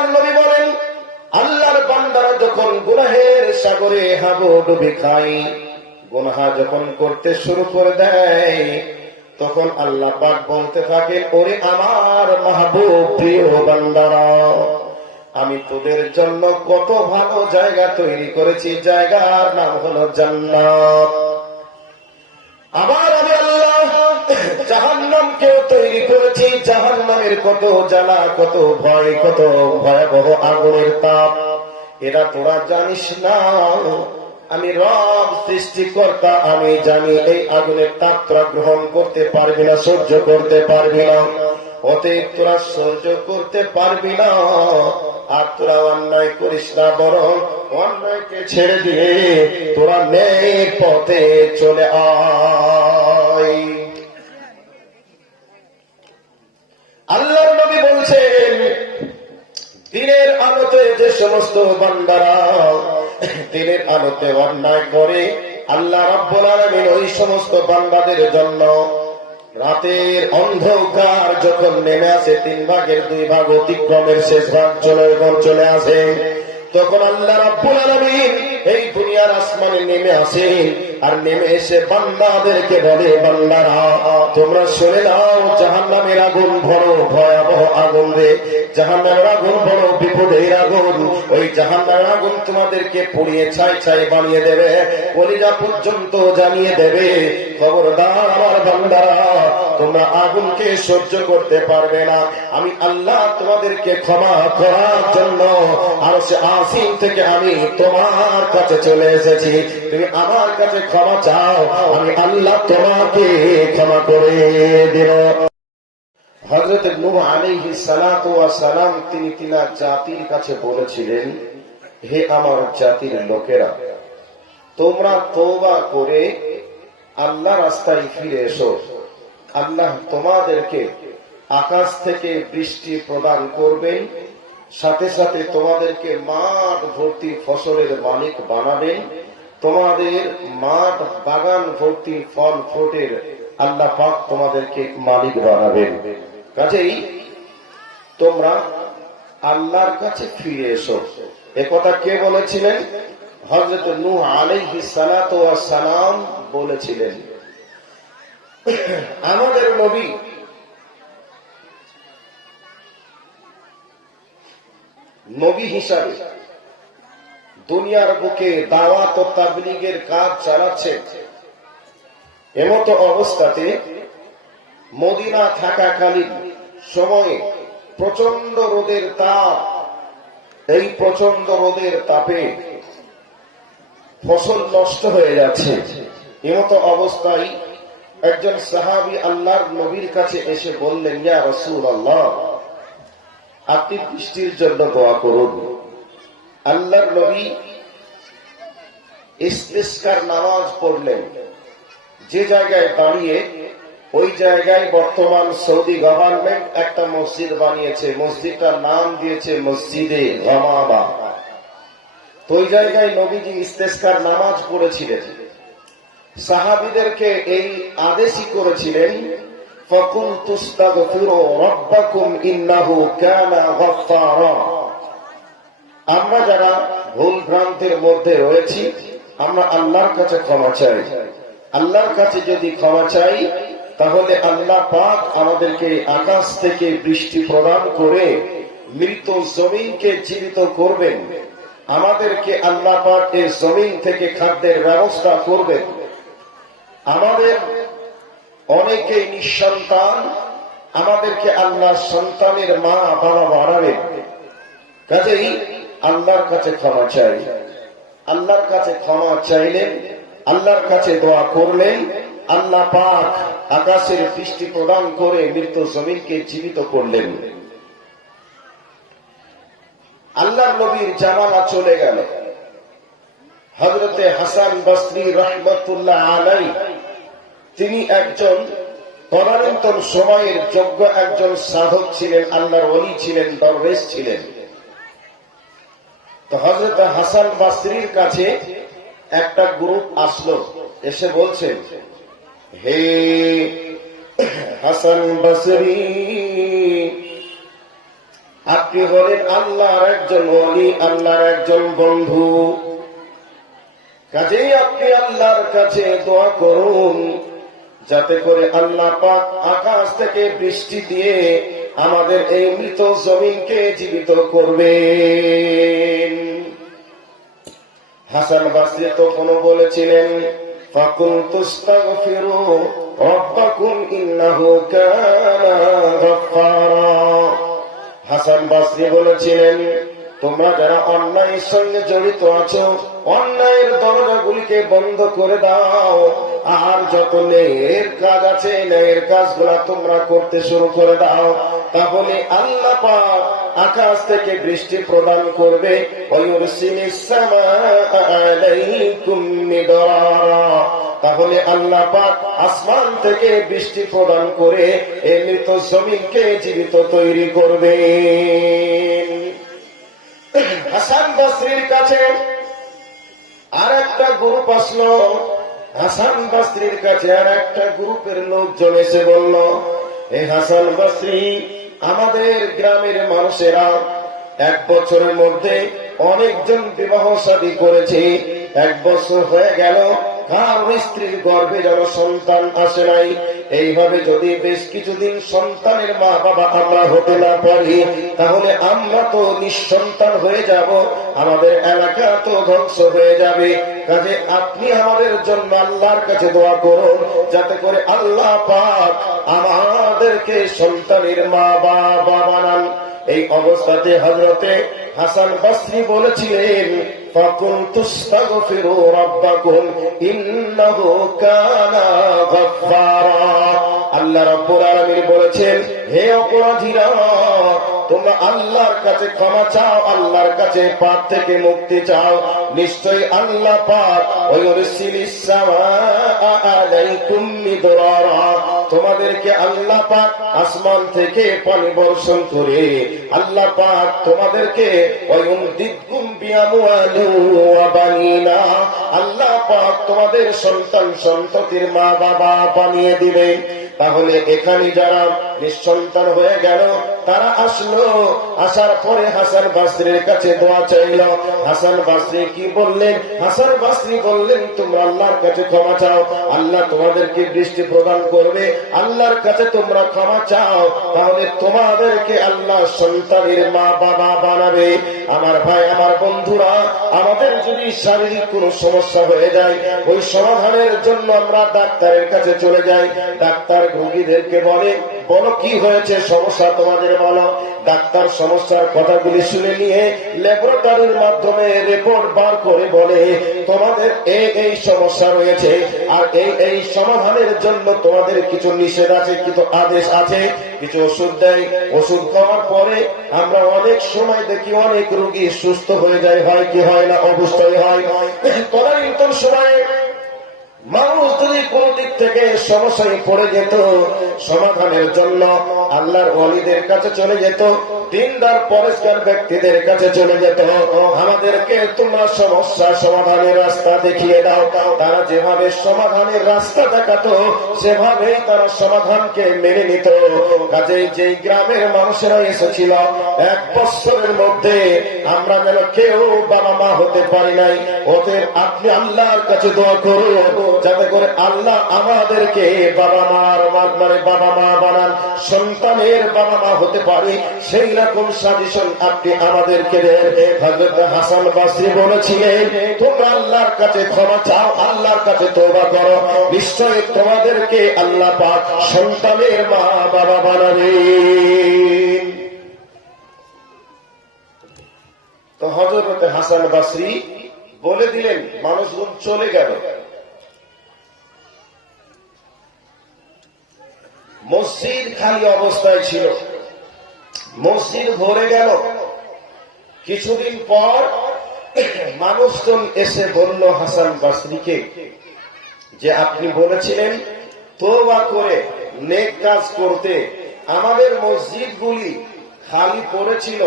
আল্লাহর নবী বলেন, আল্লাহর বান্দারা যখন গুনাহের সাগরে হাবুডুবি খায়, গুনাহ যখন করতে শুরু করে দেয়, তখন আল্লাহ পাক বলতে থাকেন, ওরে আমার মাহবুব প্রিয় বান্দারা, আমি তোদের জন্য কত ভালো জায়গা তৈরি করেছি, জায়গার নাম হলো জান্নাত। আবার আমি আল্লাহ জাহান্নামকেও তৈরি করেছি, জাহান্নামের কত জ্বালা, কত ভয়, কত ভয়াবহ আগুনের তাপ, এরা তোরা জানিস না। আমি রব সৃষ্টিকর্তা, আমি জানি এই আগুনের তাপ তোরা গ্রহণ করতে পারবি না, সহ্য করতে পারবি না, অতএব তোরা সহ্য করতে পারবি না। আর তোরা অন্যায় করিস না, বরং অন্যায়কে ছেড়ে দিয়ে তোরা নেক পথে চলে আয়। আল্লাহর নবী বলছেন, দিনের আলোতে যে সমস্ত বান্দারা দিনের আলোতে অন্যায় করে, আল্লাহ রাব্বুল আলামিন ওই সমস্ত বান্দাদের জন্য রাতের অন্ধকার যখন নেমে আসে, 3 ভাগের 2 ভাগ অতিক্রমের শেষ ভাগ চলে আসে, তখন আল্লাহ রাব্বুল আলামিন এই দুনিয়ার আসমানে নেমে আসেন। আর নেমে এসে বান্দাদেরকে বলে, বান্দারা তোমরা শুনে নাও, জাহান্নামের আগুন বড় ভয়াবহ আগুন রে, জাহান্নামের আগুন বড় বিপদের আগুন। ওই জাহান্নামের আগুন তোমাদেরকে পুড়িয়ে ছাই ছাই বানিয়ে দেবে, কলিজা পর্যন্ত জ্বালিয়ে দেবে। খবরদার আমার বান্দারা, তোমরা আগুনকে সহ্য করতে পারবে না। আমি আল্লাহ তোমাদেরকে ক্ষমা করার জন্য আরশে আসীম থেকে আমি তোমার কাছে চলে এসেছি। তুমি আমার কাছে ক্ষমা চাও, আমি আল্লাহ তোমাকে ক্ষমা করে দেব। হযরত নূহ আলাইহিস সালাতু ওয়াস সালাম তিনি তিনার জাতির কাছে বলেছিলেন, হে আমার জাতির লোকেরা, তোমরা তওবা করে আল্লাহ রাস্তায় ফিরে এসো। আল্লাহ তোমাদেরকে আকাশ থেকে বৃষ্টি প্রদান করবেন, সাথে সাথে তোমাদেরকে মাঠ ভর্তি ফসলের মালিক বানাবেন, তোমাদের মাঠ বাগান ভর্তি ফল ফ্রুটের আল্লাহ পাক তোমাদেরকে মালিক বানাবেন। কাজেই তোমরা আল্লাহর কাছে ফিরে এসো। একথা কে বলেছিলেন? হযরত নূহ আলাইহিস সালাতু ওয়াস সালাম বলেছিলেন। আমাদের নবী নবী হিসাবে দুনিয়ার বুকে দাওয়াত ও তাবলীগের কাজ চালাচ্ছেন। এমতো অবস্থাতে মদিনা থাকাকালীন সময়ে প্রচন্ড রোদের তাপ, এই প্রচন্ড রোদের তাপে ফসল নষ্ট হয়ে যাচ্ছে। এমতো অবস্থায় একজন সাহাবী আল্লাহর নবীর কাছে এসে বললেন, ইয়া রাসূলুল্লাহ, আপনি বৃষ্টির জন্য দোয়া করুন। আল্লাহর নবী ইস্তিসকার নামাজ পড়লেন। যে জায়গায় দাঁড়িয়ে, ওই জায়গায় বর্তমান সৌদি গভর্নমেন্ট একটা মসজিদ বানিয়েছে, মসজিদটার নাম দিয়েছে মসজিদে গামামা। তো ওই জায়গায় নবীজি ইস্তিসকার নামাজ পড়েছিলেন। সাহাবীদেরকে এই আদেশই করেছিলেন, ফাকুলতু আস্তাগফিরু রাব্বাকুম ইন্নাহু কানা গাফফারা। আমরা যারা ভুল ভ্রান্তির মধ্যে রয়েছি, আমরা আল্লাহর কাছে ক্ষমা চাই। আল্লাহর কাছে যদি ক্ষমা চাই, তাহলে আল্লাহ পাক আমাদেরকে আকাশ থেকে বৃষ্টি প্রদান করে মৃত জমিনকে জীবিত করবেন। আমাদেরকে আল্লাহ পাক এই জমিন থেকে খাদ্যের ব্যবস্থা করবেন। আমাদের অনেকেই নিঃসন্তান, আমাদেরকে আল্লাহ সন্তানের মা বাবা বানাবেন। কাজেই আল্লাহর কাছে ক্ষমা চাই। আল্লাহর কাছে ক্ষমা চাইলেন, আল্লাহর কাছে দোয়া করলেন, আল্লাহ পাক আকাশের বৃষ্টি প্রদান করে মৃত জমিনকে জীবিত করলেন। আল্লাহর নবীর জামানা চলে গেল। হযরতে হাসান বসরি রাহমাতুল্লাহ আলাইহি তিনি একজন তদানীন্তন সময়ের যোগ্য একজন সাধক ছিলেন, আল্লাহর ওলি ছিলেন, দরবেশ ছিলেন। তো হযরত হাসান বসরির কাছে একটা গ্রুপ আসলো, এসে বলছেন, হে হাসান বসরি, আপনি হলেন আল্লাহর একজন ওলি, আল্লাহর একজন বন্ধু। কাজেই আপনি আল্লাহর কাছে দোয়া করুন যাতে করে আল্লাহ পাক আকাশ থেকে বৃষ্টি দিয়ে আমাদের এই মৃত জমিনকে জীবিত করবেন। হাসান বসরি তখনও বলেছিলেন, ফাকুলতু আস্তাগফিরু রাব্বাকুম ইন্নাহু কানা গাফফারা। হাসান বসরি বলেছিলেন, তোমরা যারা অন্যায়ের সঙ্গে জড়িত আছো, অন্যায়ের দরজাগুলিকে বন্ধ করে দাও, আর যত ন্যায়ের কাজ আছে ন্যায়ের কাজগুলা তোমরা করতে শুরু করে দাও, তাহলে আল্লাহ পাক আকাশ থেকে বৃষ্টি প্রদান করবে। ওয়ায়ুরসিলিস সামাআ আলাইকুম মিদরারা, তাহলে আল্লাহ পাক আসমান থেকে বৃষ্টি প্রদান করে এই মৃত জমিনকে জীবিত তৈরি করবে। হাসান বসরির কাছে আর একটা গ্রুপ আসলো। হাসান বসরির কাছে আর একটা গ্রুপের লোকজন এসে বলল, এ হাসান বসরি, আমাদের গ্রামের মানুষেরা 1 বছরের মধ্যে অনেকজন বিবাহ শাদী করেছে, 1 বছর হয়ে গেল, কারো স্ত্রীর গর্ভে যেন সন্তান আসে নাই। এইভাবে যদি বেশ কিছুদিন সন্তানের মা বাবা আমরা হতে না পারি, তাহলে আমরা তো নিঃসন্তান হয়ে যাব, আমাদের এলাকা তো ধ্বংস হয়ে যাবে। কাজে আপনি আমাদের জন্য আল্লাহর কাছে দোয়া করুন যাতে করে আল্লাহ পাক আমাদেরকে সন্তানের মা বাবা বানান। এই অবস্থাতে হযরতে হাসান বসরি বলেছিলেন, ফাকুলতু আস্তাগফিরু রাব্বাকুম ইন্নাহু কানা গাফফারা। আল্লাহ রাব্বুল আলামিন বলেছেন, হে অপরাধীরা, তোমরা আল্লাহর কাছে ক্ষমা চাও, আল্লাহর কাছে পাপ থেকে মুক্তি চাও, নিশ্চয়ই আল্লাহ পাক ওয়ায়ুরসিলিস সামাআ আলাইকুম মিদরারা, তোমাদেরকে আল্লাহ পাক আসমান থেকে পানি বর্ষণ করে আল্লাহ পাক তোমাদেরকে ওয়ায়ুমদিদকুম বিআমওয়ালিন ওয়া বানিনা, আল্লাহ পাক তোমাদের সন্তান সন্ততির মা বাবা বানিয়ে দিবেন। তাহলে এখানে যারা নিঃসন্তান হয়ে গেল তারা আসলো, আসার পরে হাসান বসরির কাছে দোয়া চাইল। হাসান বসরি কি বললেন? হাসান বসরি বললেন, তোমরা আল্লাহর কাছে ক্ষমা চাও, আল্লাহ তোমাদেরকে বৃষ্টি প্রদান করবে, আল্লাহর কাছে তোমরা ক্ষমা চাও, তাহলে তোমাদেরকে আল্লাহ সন্তানের মা বাবা বানাবে। আমার ভাই, আমার বন্ধুরা, আমাদের যদি শারীরিক কোন সমস্যা হয়ে যায়, ওই সমাধানের জন্য আমরা ডাক্তারের কাছে চলে যাই। ডাক্তার রোগীদেরকে বলে, বলো কি হয়েছে সমস্যা তোমাদের, বলো। ডাক্তার সমস্যার কথাগুলি শুনে নিয়ে ল্যাবরেটরির মাধ্যমে রিপোর্ট বার করে বলে, তোমাদের এই সমস্যা রয়েছে, আর এই সমাধানের জন্য তোমাদের কিছু নিষেধ আছে, কিছু আদেশ আছে, কিছু ওষুধ দেয়। ওষুধ খাওয়ার পরে আমরা অনেক সময় দেখি অনেক রোগী সুস্থ হয়ে যায়, হয় কি হয় না? অবশ্যই হয়। তদানীন্তন সময়ে মানুষ যদি কোন দিক থেকে সমস্যায় পড়ে যেত, সমাধানের জন্য আল্লাহর ওয়ালিদের কাছে চলে যেত, দিনদার পরেশগার ব্যক্তিদের কাছে চলে যেত, আমাদেরকে তোমরা সমস্যা সমাধানের রাস্তা দেখিয়ে দাও। তারা যেভাবে সমাধানের রাস্তা দেখাতো, সেভাবেই তারা সমাধানকে মেনে নিত। কাজেই যে গ্রামের মানুষেরা এসেছিল, 1 বছরের মধ্যে আমরা যেন কেউ বাবা মা হতে পারি নাই। ওদের আপনি আল্লাহর কাছে দোয়া করুন যাতে করে আল্লাহ আমাদেরকে বাবা মা বানান, সন্তানের বাবা মা হতে পারি, সেই রকম সাজেশন আপনি আমাদেরকে দেন। হযরত হাসান বসরি বলেছিলেন, তোমরা আল্লাহর কাছে ক্ষমা চাও, আল্লাহর কাছে তওবা করো, নিশ্চয়ই তোমাদেরকে আল্লাহ পাক সন্তানের মা বাবা বানাবেন। তো হযরত হাসান বসরি বলে দিলেন, মানুষজন চলে গেল। মসজিদ খালি অবস্থায় ছিল, মসজিদ ভরে গেল। কিছুদিন পর মানুষজন এসে বলল হাসান বসরিকে যে, আপনি বলেছিলেন তওবা করে নেক কাজ করতে, আমাদের মসজিদগুলি খালি পড়েছিল,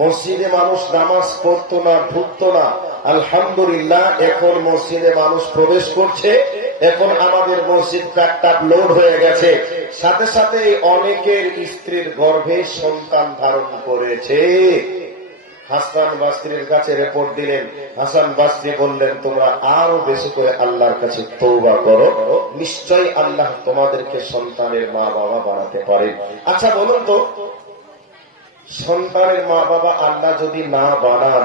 মসজিদে মানুষ নামাজ পড়তো না, ঢুকতো না। আলহামদুলিল্লাহ, এখন মসজিদে মানুষ প্রবেশ করছে। এখন আমাদের মসজিদ প্যাকটাপ লোড হয়ে গেছে। সাথে সাথে অনেকের স্ত্রীর গর্ভে সন্তান ধারণ করেছে। হাসান বাসরির কাছে রিপোর্ট দিলেন। হাসান বাসরি বললেন, তোমরা আরো বেশি করে আল্লাহর কাছে তওবা করো, নিশ্চয়ই আল্লাহ তোমাদেরকে সন্তানের মা বাবা বানাতে পারেন। আচ্ছা বলুন তো, সন্তানের মা বাবা আল্লাহ যদি না বানান,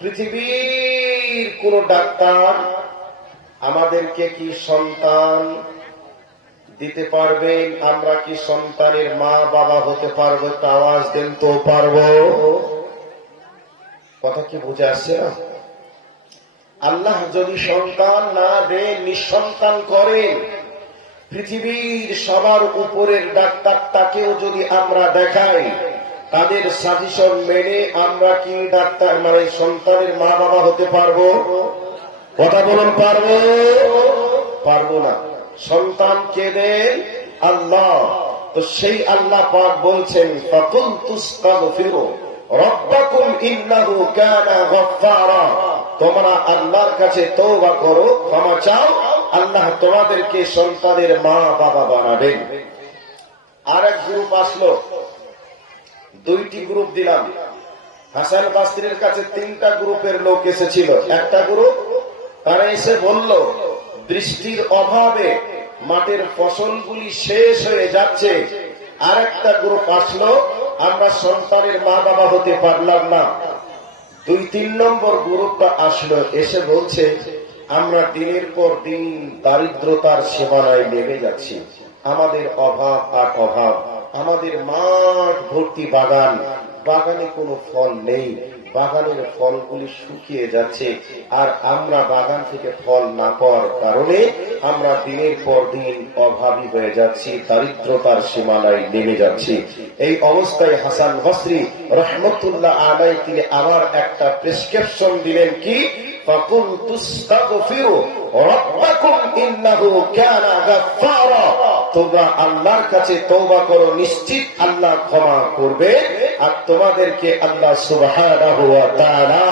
পৃথিবীর কোন ডাক্তার আমাদেরকে কি সন্তান দিতে পারবেন? আমরা কি সন্তানের মা বাবা হতে পারবো? তো আওয়াজ দেন তো, পারবো? কথা কি বুঝে আসছে না? আল্লাহ যদি সন্তান না দেন, নিঃসন্তান করেন, পৃথিবীর সবার উপরের ডাক্তারটাকেও যদি আমরা দেখাই, তাদের সাজেশন মেনে আমরা কি ডাক্তার মানে সন্তানের মা বাবা হতে পারবো? কথা বলুন, পারবো? পারবো না। সন্তান কে দেন? আল্লাহ। তো সেই আল্লাহ পাক বলছেন, ফাকুলতু ইস্তাগফিরু রাব্বাকুম ইন্নাহু কানা গাফফারা। তোমরা আল্লাহর কাছে তওবা করো, ক্ষমা চাও, আল্লাহ তোমাদেরকে সন্তানের মা বাবা বানাবেন। আরেক গ্রুপ আসলো, দুইটি গ্রুপ দিলাম। হাসান বাসরির কাছে তিনটা গ্রুপের লোক এসেছিল। একটা গ্রুপ তারা এসে বলল, বৃষ্টির অভাবে মাঠের ফসলগুলি শেষ হয়ে যাচ্ছে। আরেকটা গ্রুপ আসলো, আমরা সন্তানের মা বাবা হতে পারলাম না। 2-3 নম্বর গ্রুপটা আসলো, এসে বলছে, আমরা দিনের পর দিন দারিদ্রতার সীমানায় নেমে যাচ্ছি। আমাদের অভাব আর অভাব। আমাদের মাঠ ভর্তি বাগান, বাগানে কোনো ফল নেই, বাগানের ফলগুলি শুকিয়ে যাচ্ছে। আর আমরা বাগান থেকে ফল না পাওয়ার কারণে আমরা দিনের পর দিন অভাবী হয়ে যাচ্ছি, দারিদ্রতার সীমানায় নেমে যাচ্ছি। এই অবস্থায় হাসান বসরি রহমতুল্লাহ আলাইহি তিনি আবার একটা প্রেসক্রিপশন দিলেন, কি? ফাকুলতু ইস্তাগফিরু রাব্বাকুম ইন্নাহু কানা গাফফারা। তোমরা আল্লাহর কাছে তওবা করো, নিশ্চিত আল্লাহ ক্ষমা করবে। আর তোমাদেরকে আল্লাহ সুবহানাহু ওয়া তাআলা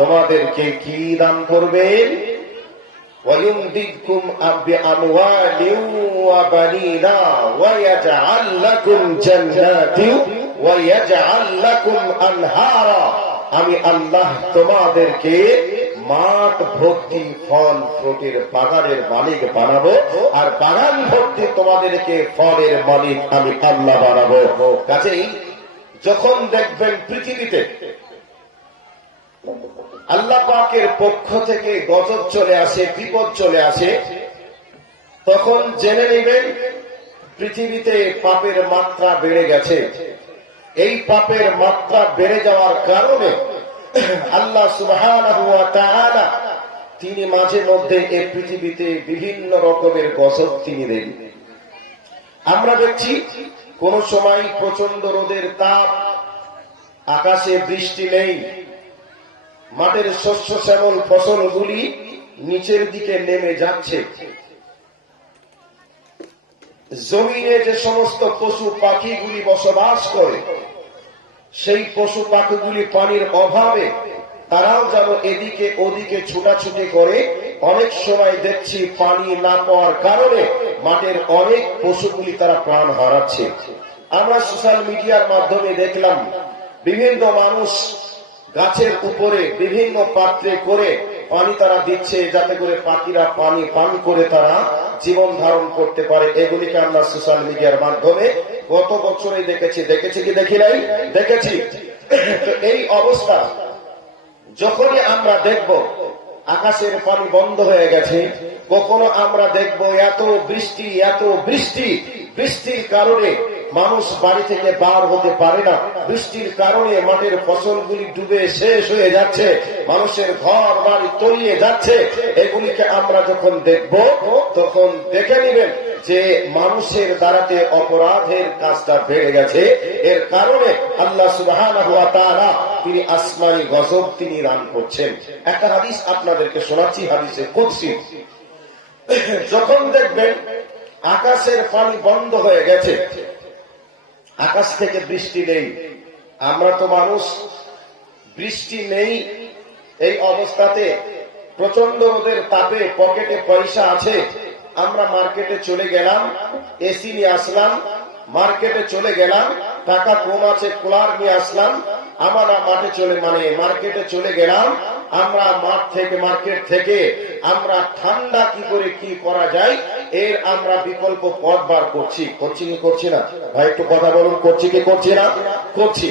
তোমাদেরকে কি দান করবেন? ওয়ায়ুমদিদকুম বিআমওয়ালিন ওয়া বানিনা ওয়া ইয়াজআল লাকুম জান্নাতিন ওয়া ইয়াজআল লাকুম আনহারা। আমি আল্লাহ তোমাদেরকে মাঠ ভর্তি ফল ফ্রুটের বাগানের মালিক বানাবো, আর বাগান ভর্তি তোমাদেরকে ফলের মালিক আমি আল্লাহ বানাবো। কাজেই যখন দেখবেন পৃথিবীতে আল্লাহ পাকের পক্ষ থেকে গজব চলে আসে, বিপদ চলে আসে, তখন জেনে নেবেন পৃথিবীতে পাপের মাত্রা বেড়ে গেছে। এই পাপের মাত্রা বেড়ে যাওয়ার কারণে আল্লাহ সুবহানাহু ওয়া তাআলা তিনি মাঝে মধ্যে এই পৃথিবীতে বিভিন্ন রকমের গজব তিনি দেন। আমরা দেখছি কোন সময় প্রচন্ড রোদের তাপ, আকাশে বৃষ্টি নেই, মাঠের শস্য শ্যামল ফসলগুলি নিচের দিকে নেমে যাচ্ছে। জমিনে যে সমস্ত পশু পাখিগুলি বসবাস করে, সেই পশু পাখিগুলি পানির অভাবে তারাও যেন এদিকে ওদিকে ছুটাছুটি করে। অনেক সময় দেখছি পানি না পাওয়ার কারণে মাঠের অনেক পশুগুলি তারা প্রাণ হারাচ্ছে। আমরা সোশ্যাল মিডিয়ার মাধ্যমে দেখলাম বিভিন্ন মানুষ গাছের উপরে বিভিন্ন পাত্রে করে পানি তারা দিচ্ছে, যাতে করে পাখিরা পানি পান করে তারা জীবন ধারণ করতে পারে। এগুলিকে আমরা সোশ্যাল মিডিয়ার মাধ্যমে গত বছরে দেখেছি কি দেখি নাই? দেখেছি। তো এই অবস্থা যখনই আমরা দেখব আকাশের পানি বন্ধ হয়ে গেছে, কখনো আমরা দেখব এত বৃষ্টির কারণে মানুষ বাড়ি থেকে বার হতে পারে না, বৃষ্টির কারণে মাঠের ফসলগুলি ডুবে শেষ হয়ে যাচ্ছে, মানুষের ঘর বাড়ি তলিয়ে যাচ্ছে। এগুলিকে আমরা যখন দেখব, তখন দেখে নেবেন যে মানুষের দ্বারাতে অপরাধের কাজটা বেড়ে গেছে। এর কারণে আল্লাহ সুবহানাহু ওয়া তাআলা তিনি আসমানি গজব তিনি দান করছেন। একটা হাদিস আপনাদেরকে শোনাচ্ছি, হাদিসে কুদসি। যখন দেখবেন আকাশের পানি বন্ধ হয়ে গেছে, আকাশ থেকে বৃষ্টি নেই, আমরা তো মানুষ বৃষ্টি নেই, এই অবস্থাতে প্রচন্ড রোদের তাপে পকেটে পয়সা আছে, আমরা মার্কেটে চলে গেলাম, এসি নিয়ে আসলাম, মার্কেটে চলে গেলাম, টাকা কম আছে, কুলার নিয়ে আসলাম, আমরা মার্কেটে চলে গেলাম, আমরা মার্কেট থেকে আমরা ঠান্ডা কি করে কি করা যায় এর আমরা বিকল্প পথ বার করছি কি করছি না? ভাই একটু কথা বলুন, করছি কি করছি না? করছি।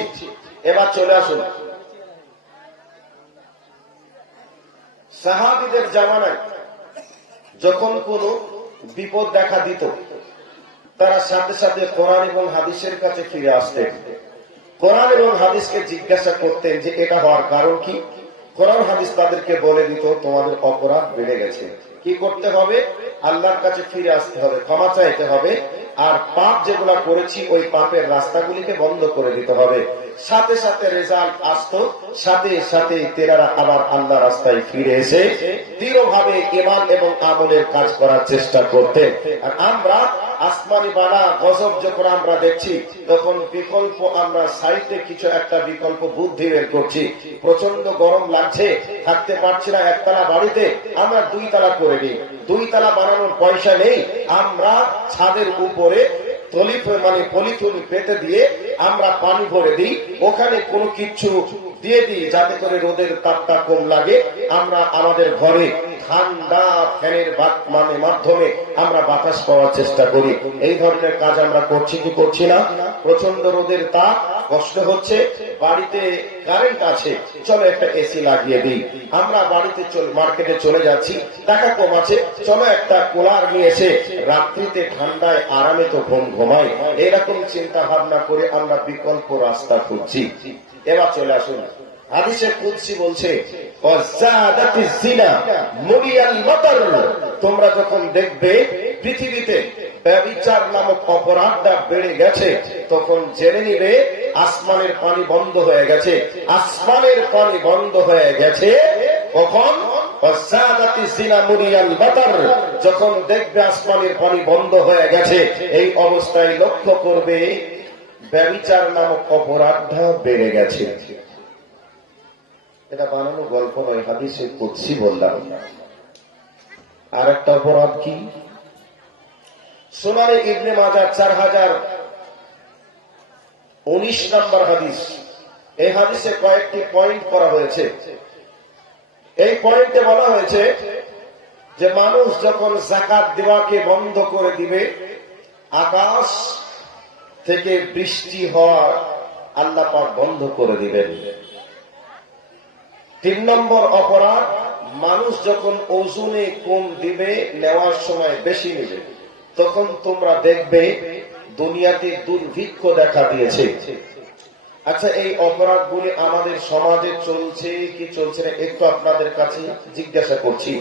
এবার চলে আসুন, সাহাবীদের জামানায় যখন কোন বিপদ দেখা দিত, তারা সাথে সাথে কোরআন এবং হাদিসের কাছে ফিরে আসতেন, কোরআন এবং হাদিসকে জিজ্ঞাসা করতেন যে এটা হওয়ার কারণ কি। কোরআন হাদিস তাদেরকে বলে দিত, তোমাদের অপরাধ বেড়ে গেছে, কি করতে হবে? আল্লাহর কাছে ফিরে আসতে হবে, ক্ষমা চাইতে হবে, আর পাপ যেগুলা করেছি ওই পাপের রাস্তাগুলিকে বন্ধ করে দিতে হবে। সাথে সাথে রেজাল্ট আসতো, সাথে সাথে তেনারা আবার আল্লাহ রাস্তায় ফিরে এসে দৃঢ়ভাবে ঈমান এবং আমলের কাজ করার চেষ্টা করতেন। আর আমরা আসমানি বানা গজব যখন আমরা দেখছি, তখন বিকল্প আমরা সাইডে কিছু একটা বিকল্প বুদ্ধি বের করছি। প্রচন্ড গরম লাগছে, থাকতে পারছি না একতলা বাড়িতে, আমরা 2 তলা করে দিই। 2 তলা বানানোর পয়সা নেই, আমরা ছাদের উপরে পলিথিন পেতে দিয়ে আমরা পানি ভরে দিই, ওখানে কোনো কিছু দিয়ে দিই যাতে করে রোদের তাপটা কম লাগে। আমরা আমাদের ঘরে ঠান্ডা ফ্যানের মাধ্যমে আমরা বাতাস পাওয়ার চেষ্টা করি। এই ধরনের কাজ আমরা করছি কি করছি না? প্রচন্ড রোদের তাপ, কষ্ট হচ্ছে, বাড়িতে কারেন্ট আছে, চলো একটা এসি লাগিয়ে দিই। আমরা মার্কেটে চলে যাচ্ছি, টাকা কম আছে, চলো একটা কুলার নিয়ে এসে রাত্রিতে ঠান্ডায় আরামে তো ঘুমাই। এরকম চিন্তা ভাবনা করে আমরা বিকল্প রাস্তা খুঁজছি। এবার চলে আসুন, হাদিসে কুদসি বলছে, তোমরা যখন দেখবে পৃথিবীতে ব্যভিচার নামক অপরাধটা বেড়ে গেছে, তখন জেনে নিবে আসমানের পানি বন্ধ হয়ে গেছে। আসমানের পানি বন্ধ হয়ে গেছে কখন? যখন দেখবে আসমানের পানি বন্ধ হয়ে গেছে, এই অবস্থায় লক্ষ্য করবে ব্যভিচার নামক অপরাধটা বেড়ে গেছে। এটা বানানো গল্প নয়, হাদিসে কুদসি বললাম। আর একটা অপরাধ কি? সুনানে ইবনে মাজাহ 4019 নম্বর হাদিস। এই হাদিসে কয়েকটি পয়েন্ট করা হয়েছে। এই পয়েন্টে বলা হয়েছে যে মানুষ যখন যাকাত দেওয়াকে বন্ধ করে দিবে, আকাশ থেকে বৃষ্টি হওয়া আল্লাহ পাক বন্ধ করে দিবেন। 3 নম্বর অপরাধ, মানুষ যখন ওজনে কম দিবে, নেওয়ার সময় বেশি নেবে, তখন তোমরা দেখবে দুনিয়াতে দুর্ভিক্ষ দেখা দিয়েছে। আচ্ছা, এই অপরাধগুলি আমাদের সমাজে চলছে কি চলছে না একটু আপনাদের কাছে জিজ্ঞাসা করছি।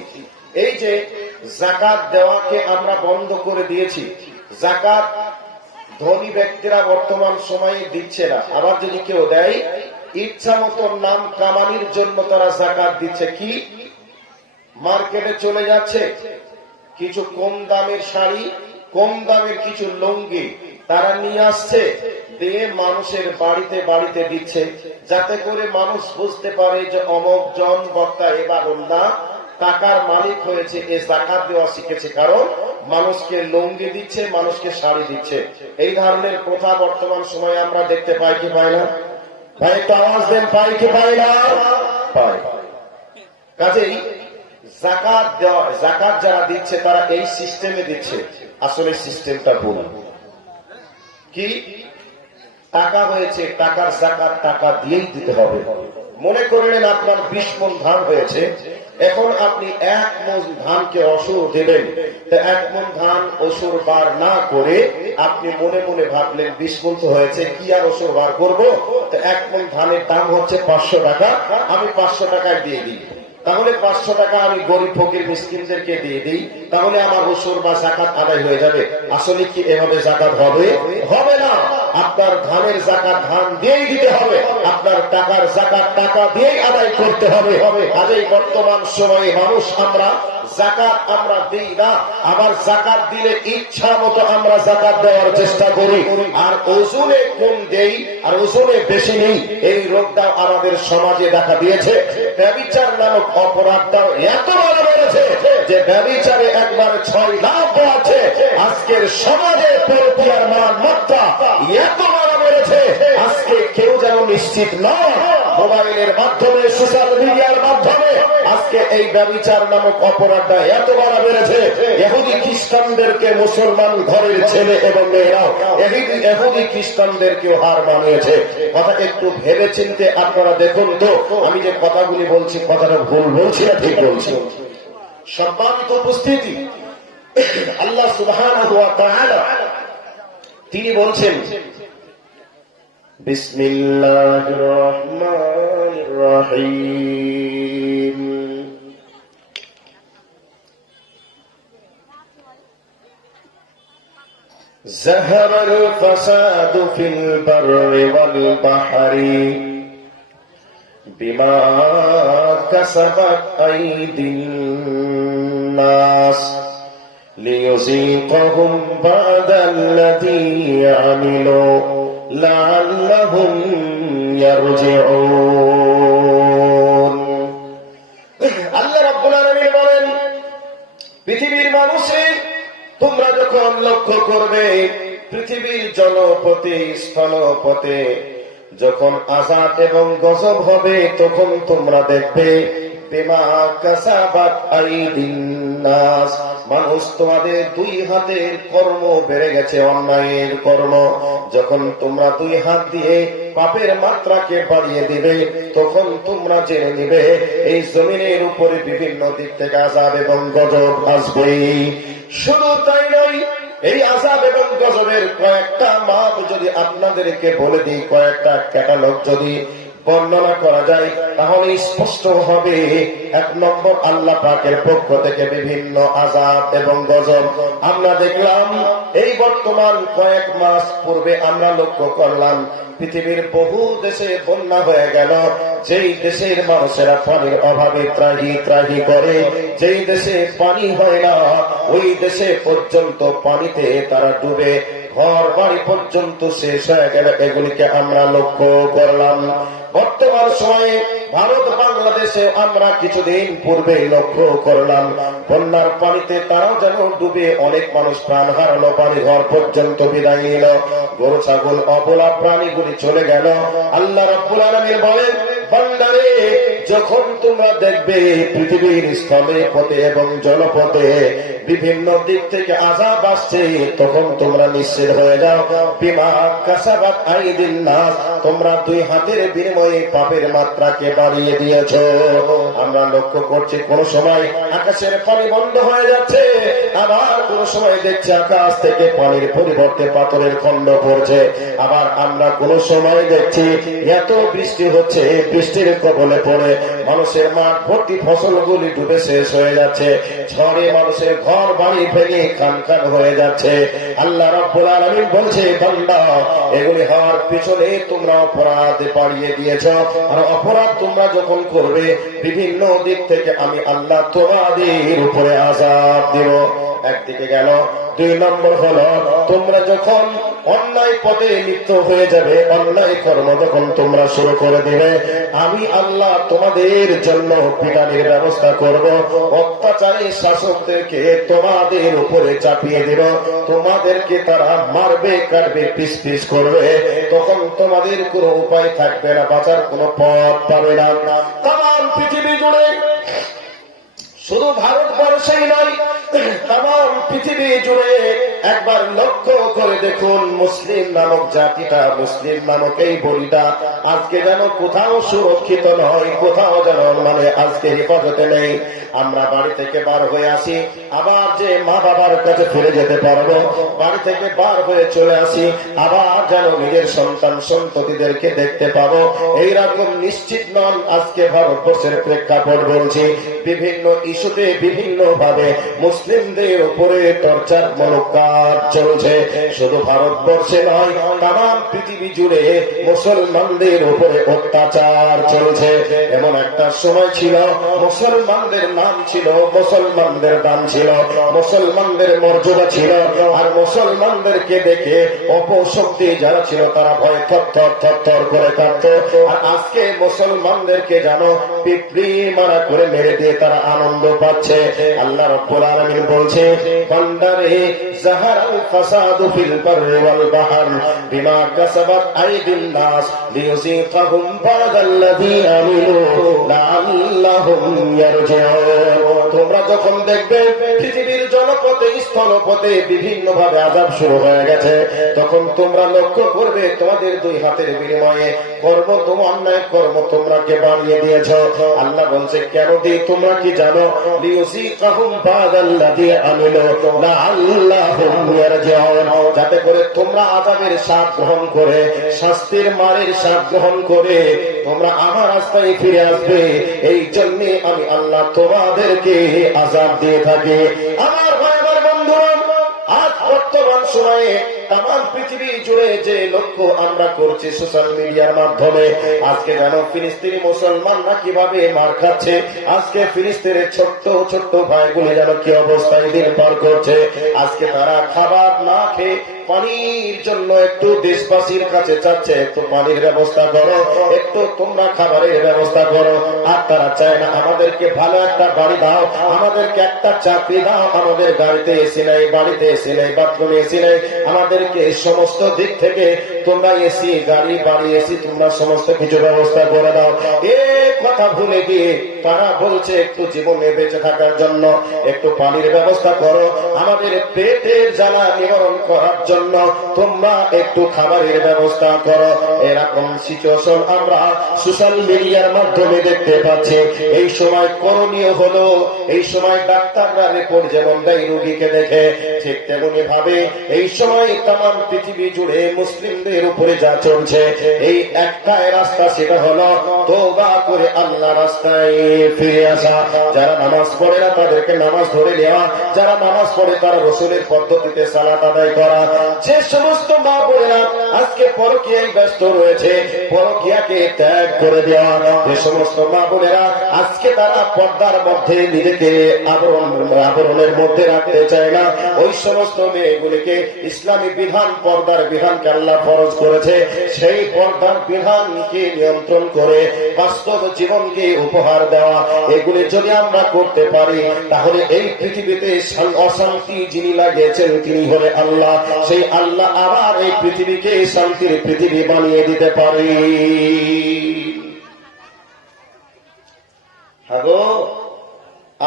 এই যে যাকাত দেওয়াকে আমরা বন্ধ করে দিয়েছি, যাকাত ধনী ব্যক্তিরা বর্তমান সময়ে দিচ্ছে না, আবার যদি কেউ দেয় ইচ্ছা মতো নাম কামানির জন্য তারা যাকাত দিচ্ছে। কি? মার্কেটে চলে যাচ্ছে, কিছু কম দামের শাড়ি, কম দামের কিছু লুঙ্গি তারা নিয়ে আসছে, দিয়ে মানুষের বাড়িতে বাড়িতে দিচ্ছে, যাতে করে মানুষ বুঝতে পারে যে অমুক জন বক্তা এবার না টাকার মালিক হয়েছে, এ যাকাত দেওয়া শিখেছে, কারণ মানুষকে লুঙ্গি দিচ্ছে, মানুষকে শাড়ি দিচ্ছে। এই ধরনের প্রথা বর্তমান সময়ে আমরা দেখতে পাই কি পাই না? ভাই একটু আওয়াজ দেন, পাই কি পাই না? পাই। কাজেই যাকাত দেওয়া, যাকাত যারা দিচ্ছে তারা এই সিস্টেমে দিচ্ছে, আসলে সিস্টেমটা ভুল। কি? টাকা হয়েছে, টাকার যাকাত টাকা দিয়েই দিতে হবে। মনে করলেন আপনার 20 মণ ধান হয়েছে, এখন আপনি 1 মণ ধানকে অসুর দেবেন, তো 1 মণ ধান অসুর বার না করে আপনি মনে মনে ভাবলেন 20 মণ তো হয়েছে, কি আর অসুর বার করবো, তো 1 মণ ধানের দাম হচ্ছে 500 টাকা, আমি 500 টাকায় দিয়ে দিই। তাহলে 500 টাকা আমি গরিব ফকির মিসকিনদেরকে দিয়ে দিই, তাহলে আমার অসুর বা যাকাত আদায় হয়ে যাবে। আসলে কি এভাবে যাকাত হবে? হবে না। আপনার ধানের জাকাত ধান দিয়েই দিতে হবে, আপনার টাকার জাকাত টাকা দিয়েই আদায় করতে হবে। আজই বর্তমান সময়ে মানুষ আমরা জাকাত আমরা দিই না, আবার জাকাত দিলে ইচ্ছা মতো আমরা জাকাত দেওয়ার চেষ্টা করি, আর ওজনে কম দেই আর ওজনে বেশি নেই। এই রোগটাও আমাদের সমাজে দেখা দিয়েছে। ব্যভিচার নামক অপরাধটাও এত বড় বেড়েছে যে ব্যভিচারে একবার 6 লাখ আছে। আজকের সমাজে পরকীয়ার মান মাত্রা এত বড় বেড়েছে, আজকে কেউ যেন নিশ্চিত নয়। মোবাইলের মাধ্যমে, সোশ্যাল মিডিয়ার মাধ্যমে আজকে এই ব্যভিচার নামক অপরাধটা এত বড় বেড়েছে। ইহুদি খ্রিস্টানদেরকে মুসলমান ঘরের ছেলে এবং মেয়েরাও ইহুদি খ্রিস্টানদেরকেও হার মানিয়েছে। কথা একটু ভেবে চিনতে আপনারা দেখুন তো, আমি যে কথাগুলি বলছি কথাটা ভুল বলছি না ঠিক বলছি? সম্মানিত উপস্থিতি, আল্লাহ সুবহানাহু ওয়া তাআলা তিনি বলছেন, বিসমিল্লাহির রহমানির রহিম, যাহারাল ফাসাদু ফিল বাররি ওয়াল বাহরি বিমা কাসাবাত আইদিন নাস লিয়ুযীকাহুম বা'দাল্লাযী আমিলু লাআল্লাহুম ইয়ারজিউন। আল্লাহ রাব্বুল আলামিন বলেন, পৃথিবীর মানুষে তোমরা যখন লক্ষ্য করবে পৃথিবীর জলপথে স্থলপথে যখন আযাব এবং গজব হবে, তখন তোমরা দেখবে বিমা কাসাবাত আইদিন নাস, মানুষ তোমাদের 2 হাতের কর্ম বেড়ে গেছে, অন্যায়ের কর্ম। যখন তোমরা 2 হাত দিয়ে পাপের মাত্রাকে বাড়িয়ে দিবে, তখন তোমরা জেনে নিবে এই জমিনের উপরে বিভিন্ন দিক থেকে আযাব এবং গজব আসবেই। শুধু তাই নয়, এই আযাব এবং গজবের কয়েকটা মাপ যদি আপনাদেরকে বলে দিই, কয়েকটা ক্যাটালগ যদি বর্ণনা করা যায়, তাহলে স্পষ্ট হবে। 1 নম্বর, আল্লাহ পাকের পক্ষ থেকে বিভিন্ন আযাব এবং গজব। আমরা দেখলাম এই বর্তমান কয়েক মাস পূর্বে আমরা লক্ষ্য করলাম পৃথিবীর বহু দেশে বন্যা হয়ে গেল। যেই দেশের মানুষেরা পানির অভাবে ত্রাহি ত্রাহি করে, যেই দেশে পানি হয় না, ওই দেশে পর্যন্ত পানিতে তারা ডুবে ঘর বাড়ি পর্যন্ত শেষ হয়ে গেল। এগুলিকে আমরা লক্ষ্য করলাম। বর্তমান সময়ে ভারত বাংলাদেশে আমরা কিছুদিন পূর্বে লক্ষ্য করলাম বন্যার পানিতে তারাও যেন ডুবে অনেক মানুষ প্রাণ হারালো, বাড়ি ঘর পর্যন্ত বিদায় নিল, গরু ছাগল অবলা প্রাণীগুলি চলে গেল। আল্লাহ রাব্বুল আলামিন বলেন, বান্দারে, যখন তোমরা দেখবে পৃথিবীর স্থলে পথে এবং জলপথে বিভিন্ন দিক থেকে আযাব আসছে, তখন তোমরা নিশ্চিত হয়ে যাও বিমা কাসাবাত আইদিন নাস, তোমরা 2 হাতের বিনিময়ে পাপের মাত্রাকে বাড়িয়ে দিয়েছ। আমরা লক্ষ্য করছি কোন সময় আকাশের পানি বন্ধ হয়ে যাচ্ছে, আবার কোন সময় দেখছি আকাশ থেকে পানির পরিবর্তে পাথরের খণ্ড পড়ছে, আবার আমরা কোন সময় দেখছি এত বৃষ্টি হচ্ছে, বৃষ্টির কবলে পড়ে মানুষের মাঠ ভর্তি ফসলগুলি ডুবে শেষ হয়ে যাচ্ছে, ঝড়ে মানুষের ঘর বাড়ি ভেঙে খান খান হয়ে যাচ্ছে। আল্লাহ রাব্বুল আলামিন বলছে, বান্দা, এগুলি হওয়ার পিছনে তোমরা অপরাধ বাড়িয়ে দিয়েছ, আর অপরাধ তোমরা যখন করবে বিভিন্ন দিক থেকে আমি আল্লাহ তোমাদের উপরে আযাব দেব। একদিকে গেল। 2 নম্বর হলো, তোমরা যখন অন্যায় পথে লিপ্ত হয়ে যাবে, অন্যায় কর্ম যখন তোমরা শুরু করে দিবে, আমি আল্লাহ তোমাদের জন্য পিটানির ব্যবস্থা করব, অত্যাচারী শাসকদেরকে তোমাদের উপরে চাপিয়ে দেব, তোমাদেরকে তারা মারবে, কাটবে, পিস পিস করবে, তখন তোমাদের কোনো উপায় থাকবে না, বাঁচার কোনো পথ পাবে না। তাম পৃথিবী জুড়ে, শুধু ভারতবর্ষেই নয়, তাম পৃথিবী জুড়ে একবার লক্ষ্য করে দেখুন, মুসলিম নামক জাতিটা, মুসলিম নামক এই বলিটা আজকে যেন কোথাও সুরক্ষিত নয়, কোথাও যেন আজকে হেফাজতে নেই। আমরা বাড়ি থেকে বার হয়ে আসি, আবার যে মা বাবার কাছে ফিরে যেতে পারবো, বাড়ি থেকে বার হয়ে চলে আসি, আবার যেন নিজের সন্তান সন্ততিদেরকে দেখতে পাবো, এইরকম নিশ্চিত নন। আজকে ভারতবর্ষের প্রেক্ষাপট বলছি, বিভিন্ন ইস্যুতে বিভিন্ন ভাবে মুসলিমদের উপরে টর্চার মূলক কাজ অত্যাচার চলছে। শুধু ভারতবর্ষে নয়, তাম পৃথিবী জুড়ে মুসলমানদের উপরে অত্যাচার চলছে। এমন একটা সময় ছিল, মুসলমানদের নাম ছিল, মুসলমানদের দাম ছিল, মুসলমানদের মর্যাদা ছিল, আর মুসলমানদেরকে দেখে অপশক্তি যারা ছিল তারা ভয় থর করে কাঁপত। আর আজকে মুসলমানদেরকে জানো পিঁপড়ি মারা করে মেরে দিয়ে তারা আনন্দ পাচ্ছে। আল্লাহ রাব্বুল আলামিন বলছে, বান্দারে যাহারাল ফাসাদু ফিল বাররি ওয়াল বাহর বিমা কাসাবাত আইদিন নাস লিয়ুযীকাহুম বা'দাল্লাযী আমিলু লাআল্লাহুম ইয়ারজিউন। তোমরা যখন দেখবে পৃথিবীর জলপথে স্থলপথে বিভিন্ন ভাবে আযাব শুরু হয়ে গেছে, তখন তোমরা লক্ষ্য করবে তোমাদের দুই হাতের বিনিময়ে কর্ম, তোমার অন্যায় কর্ম তোমরাকে বাড়িয়ে দিয়েছ। আল্লাহ বলছে কেন দিয়ে তোমরা কি জানো? লিয়ুযীকাহুম বা'দাল্লাযী আমিলু লাআল্লাহুম ইয়ারজিউন, যাতে করে তোমরা আযাবের স্বাদ গ্রহণ করে, শাস্তির মারের স্বাদ গ্রহণ করে তোমরা আমার রাস্তায় ফিরে আসবে। এই জন্য আমি আল্লাহ তোমাদেরকে আযাব দিয়ে থাকি। আমার ভাই, আমার বন্ধুরা, আজ বর্তমান সময়ে তাম পৃথিবী জুড়ে যে লক্ষ্য আমরা করছি সোশ্যাল মিডিয়ার মাধ্যমে, আজকে জানো ফিলিস্তিনি মুসলমানরা কিভাবে মার খাচ্ছে, আজকে ফিলিস্তিনের ছোট্ট ছোট্ট ভাইগুলি যেন কি অবস্থায় দিন পার করছে। আজকে তারা খাবার না খেয়ে পানির জন্য একটু দেশবাসীর কাছে চাচ্ছে, একটু পানির ব্যবস্থা করো, একটু তোমরা খাবারের ব্যবস্থা করো। আর তারা চায় না আমাদেরকে ভালো একটা বাড়ি দাও, আমাদেরকে একটা চাকরি দাও, আমাদের গাড়িতে এসি নাই, বাড়িতে এসি নাই, বাথরুমে এসি নাই, আমাদেরকে সমস্ত দিক থেকে তোমরা এসি, গাড়ি, বাড়ি, এসি তোমরা সমস্ত কিছু ব্যবস্থা করে দাও। এই কথা ভুলে গিয়ে তারা বলছে একটু জীবনে বেঁচে থাকার জন্য একটু পানির ব্যবস্থা করো, আমাদের পেটের জ্বালা নিবারণ করার জন্য তোমরা একটু খাবারের ব্যবস্থা করো। এরকম সিচুয়েশন আমরা সোশ্যাল মিডিয়ার মাধ্যমে দেখতে পাচ্ছি। এই সময় করণীয় হলো, এই সময় ডাক্তাররা রিপোর্ট যেমন দেয় রোগীকে দেখে, ঠিক তেমনি ভাবে এই সময় তাম পৃথিবী জুড়ে মুসলিমদের উপরে যা চলছে, এই একটাই রাস্তা, সেটা হলো তওবা করে আল্লাহ রাস্তায় ফিরে আসা। যারা নামাজ পড়ে না তাদেরকে নামাজ ধরে নেওয়া, যারা নামাজ পড়ে তারা রাসূলের পদ্ধতিতে সালাত আদায় করা। যে সমস্ত মা বোনেরা আজকে পরকীয়ায় ব্যস্ত রয়েছে, পরকীয়াকে ত্যাগ করে দেওয়া। যে সমস্ত মা বোনেরা আজকে তারা পর্দার মধ্যে নিজেকে আবরণের মধ্যে রাখতে চায় না, ওই সমস্ত মেয়েগুলিকে ইসলামী বিধান, পর্দার বিধানকে আল্লাহ ফরজ করেছে, সেই পর্দার বিধানকে নিয়ন্ত্রণ করে বাস্তব জীবনকে উপহার দেওয়া। এগুলি যদি আমরা করতে পারি তাহলে এই পৃথিবীতে অশান্তি যিনি লাগিয়েছেন তিনি হলে আল্লাহ। সেই আল্লাহ আবার এই পৃথিবীকে শান্তির পৃথিবী বানিয়ে দিতে পারে। হাগো,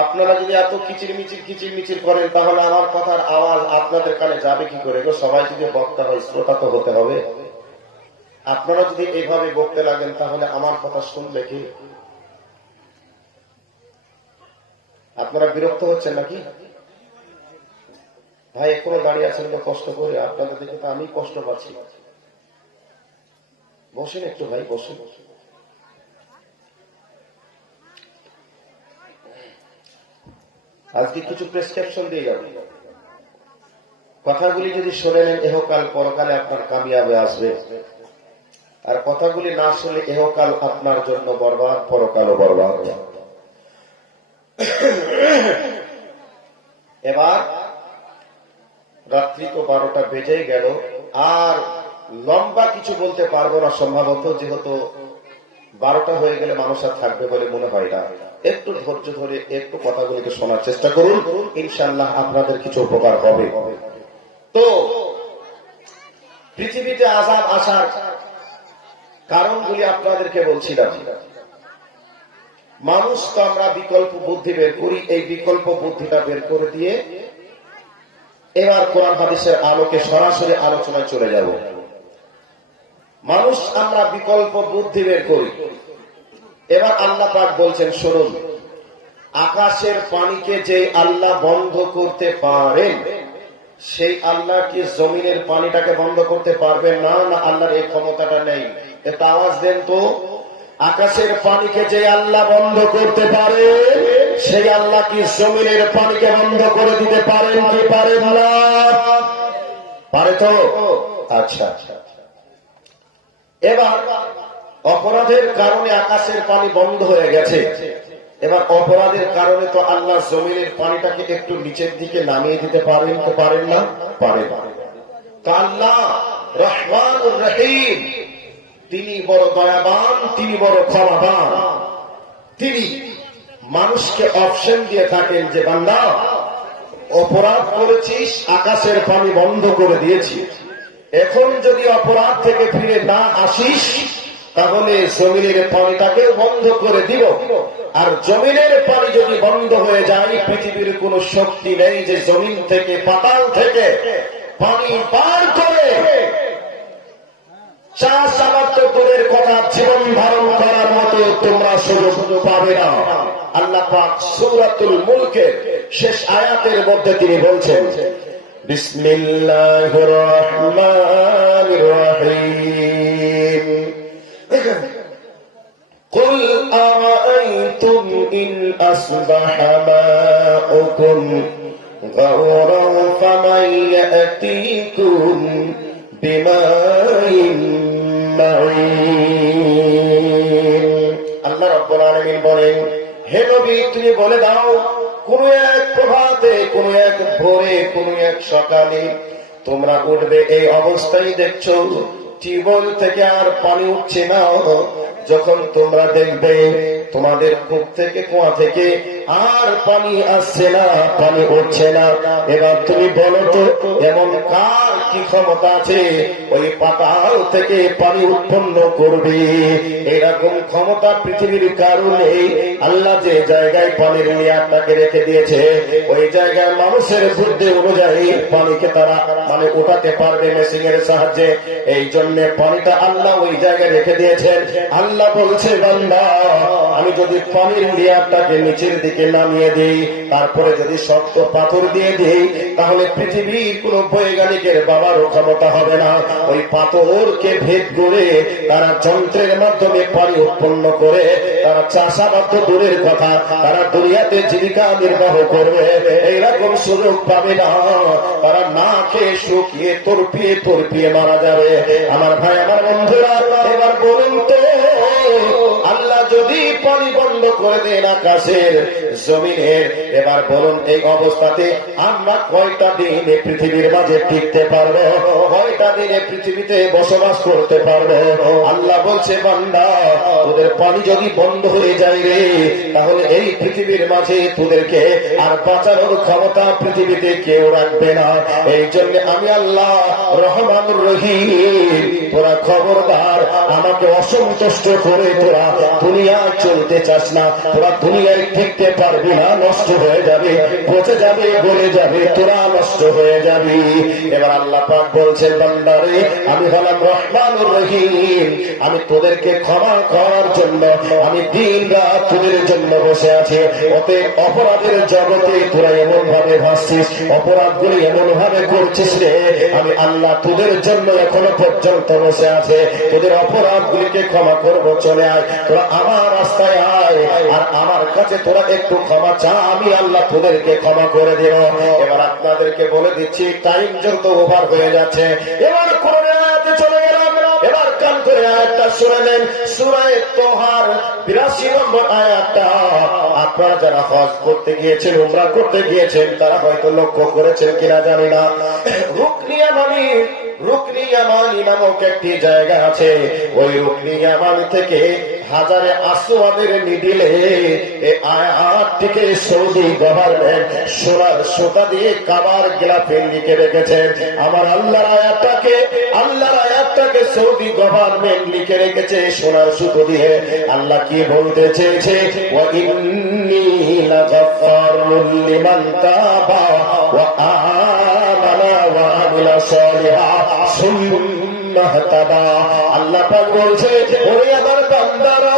আপনারা যদি এত কিচিরমিচির করেন তাহলে আমার কথার আওয়াজ আপনাদের কানে যাবে কি করে গো? সবাই যদি বক্তা হয়, শ্রোতা তো হতে হবে। আপনারা যদি এইভাবে বকতে লাগেন তাহলে আমার কথা শুনবে কি? আপনারা বিরক্ত হচ্ছেন নাকি? ভাই এখনো দাঁড়িয়ে আছেন তো কষ্ট করে, আপনাদের দেখে তো আমি কষ্ট পাচ্ছি। বসেন একটু ভাই, বসেন। আজকে কিছু প্রেসক্রিপশন দিয়ে যাবে, কথাগুলি যদি শুনে নেন এহকাল পরকালে আপনার কামিয়াবে আসবে, আর কথাগুলি না শুনলে এহকাল আপনার জন্য বরবাদ, পরকালও বরবাদ। এবার রাত্রি তো 12টা বেজেই গেল, আর লম্বা কিছু বলতে পারবো না সম্ভবত, যেহেতু 12টা হয়ে গেলে মানুষ আর থাকবে বলে মনে হয় না। একটু ধৈর্য ধরে একটু কথাগুলিকে শোনার চেষ্টা করুন, ইনশাআল্লাহ আপনাদের কিছু উপকার হবে। তো পৃথিবীতে আযাব আসার কারণগুলি আপনাদেরকে বলছিলাম। মানুষ তো আমরা বিকল্প বুদ্ধি বের করি, এই বিকল্প বুদ্ধিটা বের করে দিয়ে এবার কোরআন হাদিসের আলোকে সরাসরি আলোচনায় চলে যাব। মানুষ আমরা বিকল্প বুদ্ধি বের করি। এবার আল্লাহ পাক বলছেন শুনুন, আকাশের পানিকে যে আল্লাহ বন্ধ করতে পারেন, সেই আল্লাহ কি জমিনের পানিটাকে বন্ধ করতে পারবেন না? না, আল্লাহর এই ক্ষমতাটা নেই? এটা আওয়াজ দেন তো। আকাশের পানিকে যে আল্লাহ বন্ধ করতে পারে, সেই আল্লাহ কি জমিনের পানিকে বন্ধ করে দিতে পারেন কি পারেন না? পারে তো? আচ্ছা, এবার অপরাধের কারণে আকাশের পানি বন্ধ হয়ে গেছে। এবার অপরাধের কারণে তো আল্লাহ জমিনের পানিটাকে একটু নিচের দিকে নামিয়ে দিতে পারেন তো পারেন না? পারেন। তো আল্লাহ রহমানুর রহিম, তিনি বড় দয়াবান, তিনি বড় ক্ষমাবান। তিনি মানুষকে অপশন দিয়ে থাকেন যে বান্দা অপরাধ করেছিস, আকাশের পানি বন্ধ করে দিয়েছি, এখন যদি অপরাধ থেকে ফিরে না আসিস তাহলে জমিনের পানিটাকে বন্ধ করে দিব। আর জমিনের পানি যদি বন্ধ হয়ে যায়, পৃথিবীর কোন শক্তি নেই যে জমিন থেকে পাতাল থেকে পানি পার করে চাষাবাদ দূরের কথা জীবন ধারণ করার মতো তোমরা সুযোগ পাবে না। আল্লাহ পাক সূরাতুল মুলকের শেষ আয়াতের মধ্যে তিনি বলছেন, বিসমিল্লাহির রহমানির রহিম, কুল আরাআইতুম ইন আসবাহা মাউকুম গাওরান ফামান ইয়াতিকুম বিমাইন মাঈন। আল্লাহ রাব্বুল আলামিন বলেন, হে নবী তুমি বলে দাও, কোন এক প্রভাতে, কোন এক ভোরে, কোন এক সকালে তোমরা উঠবে, এই অবস্থায় দেখছো টিউবওয়েল থেকে আর পানি উঠছে না। যখন তোমরা দেখবে তোমাদের কূপ থেকে, কুয়া থেকে আর পানি আসছে না, পানি উঠছে না, এবার তুমি বলো তো এমন কার কি ক্ষমতা আছে ওই পাতাল থেকে পানি উৎপন্ন করবে? এরকম ক্ষমতা পৃথিবীর কারণে আল্লাহ যে জায়গায় পানির লেয়ারটাকে রেখে দিয়েছে, ওই জায়গায় মানুষের বুদ্ধি অনুযায়ী পানিকে তারা উঠাতে পারবে মেশিনের সাহায্যে। এই জন্য পানিটা আল্লাহ ওই জায়গায় রেখে দিয়েছেন। আল্লাহ বলছে, বান্দা আমি যদি পানির লেয়ারটাকে নিচের দিকে নামিয়ে দিই, তারপরে যদি শক্ত পাথর দিয়ে দিই, তাহলে পৃথিবীর কোন বৈজ্ঞানিকের বাবারও ক্ষমতা হবে না ওই পাথরকে ভেদ করে তারা যন্ত্রের মাধ্যমে পানি উৎপন্ন করে তারা চাষাবাদ দূরের কথা, তারা দুনিয়াতে জীবিকা নির্বাহ করবে। এইরকম সুযোগ পাবে না, তারা না খেয়ে শুকিয়ে তরপিয়ে তরপিয়ে মারা যাবে। আমার ভাই, আমার বন্ধুরা, এবার বলুন তো আল্লাহ যদি পানি বন্ধ করে দেন আকাশের জমিনের, এবার বলুন এই অবস্থাতে আমরা কয়টা দিনে পৃথিবীর মাঝে টিকতে পারবো? কয়টা দিনে পৃথিবীতে বসবাস করতে পারবো? আল্লাহ বলছে, বান্দা তোদের পানি যদি বন্ধ হয়ে যায় রে, তাহলে এই পৃথিবীর মাঝে তোদেরকে আর বাঁচানোর ক্ষমতা পৃথিবীতে কেউ রাখবে না। এই জন্য আমি আল্লাহ রহমানুর রহিম, তোরা খবরদার আমাকে অসন্তুষ্ট করে তোরা দুনিয়া চলতে চাস না, তোরা দুনিয়ায় টিকতে পারবি না, নষ্ট হয়ে যাবে, পচে যাবে, গলে যাবে, তোরা নষ্ট হয়ে যাবি। এবার আল্লাহ পাক বলছেন, বান্দারে আমি হলাম রহমানুর রহিম, আমি তোদেরকে ক্ষমা করার জন্য আমি দিন রাত তোদের জন্য বসে আছি। অতএব অপরাধের জগতে তোরা এমন ভাবে ভাসছিস, অপরাধগুলি এমন ভাবে করছিস রে, আমি আল্লাহ তোদের জন্য এখনো পর্যন্ত বসে আছে, তোদের অপরাধগুলিকে ক্ষমা করবো, চলে আয়, তোরা আমার রাস্তায় আয়, আর আমার কাছে তোরা একটু ক্ষমা চা, আমি আল্লাহ তোদেরকে ক্ষমা করে দেব। এবার আপনাদেরকে বলে দিচ্ছি, টাইম যত ওভার হয়ে যাচ্ছে, এবার কোরআনের আয়াতে চলে গেলাম। এবার কান করে আয়াতটা শুনে নেন, সূরা তোহার ৮২ নম্বর আয়াতটা। আপনারা যারা হজ করতে গিয়েছেন, উমরা করতে গিয়েছেন, তারা হয়তো লক্ষ্য করেছেন কিনা জানি না, রুকনি ইয়ামানি নামক একটি জায়গা আছে। ওই রুকনি ইয়ামানি থেকে হাজারে আসওয়াদের মিডিলে এই আয়াতটিকে সৌদি গভর্নমেন্ট সোনার সুতা দিয়ে কাবার গ্লাফে লিখে রেখেছেন। আমার আল্লাহর আয়াতটাকে সৌদি গভর্নমেন্ট লিখে রেখেছে সোনার সুতো দিয়ে। আল্লাহ কি বলতে চেয়েছে, ওয়া ইন্নী লাগাফফারুল লিমান তাবা ওয়া আমানা ওয়া আমিলা সালিহা সুম্মা ইহতাদা। আল্লাহ পাক বলছে, ওরে আমার বান্দারা,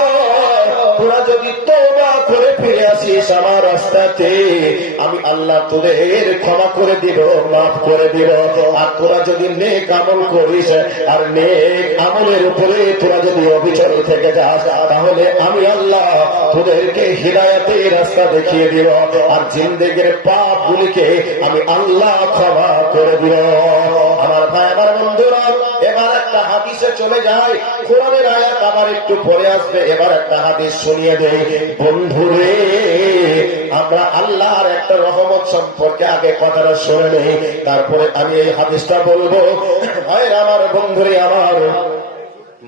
তোরা যদি তওবা করে ফিরে আসিস আমার রাস্তাতে, আমি আল্লাহ তোদের ক্ষমা করে দিব, মাফ করে দিব। আর তোরা যদি নেক আমল করিস, আর নেক আমলের উপরে তোরা যদি অবিচল থেকে যাস, তাহলে আমি আল্লাহ তোদেরকে হিদায়াতের রাস্তা দেখিয়ে দিব, আর জিন্দেগির পাপ গুলিকে আমি আল্লাহ ক্ষমা করে দিব। আমার ভাই আমার বন্ধুরা, এবার একটা হাদিসে চলে যায়, কোরআনের আয়াত আবার একটু পরে আসবে, এবার একটা হাদিস শুনিয়ে দেয়। বন্ধুরে, আমরা আল্লাহর একটা রহমত সম্পর্কে আগে কথাটা শুনে নেই, তারপরে আমি এই হাদিসটা বলবো। ভাইরা আমার, বন্ধুরে আমার,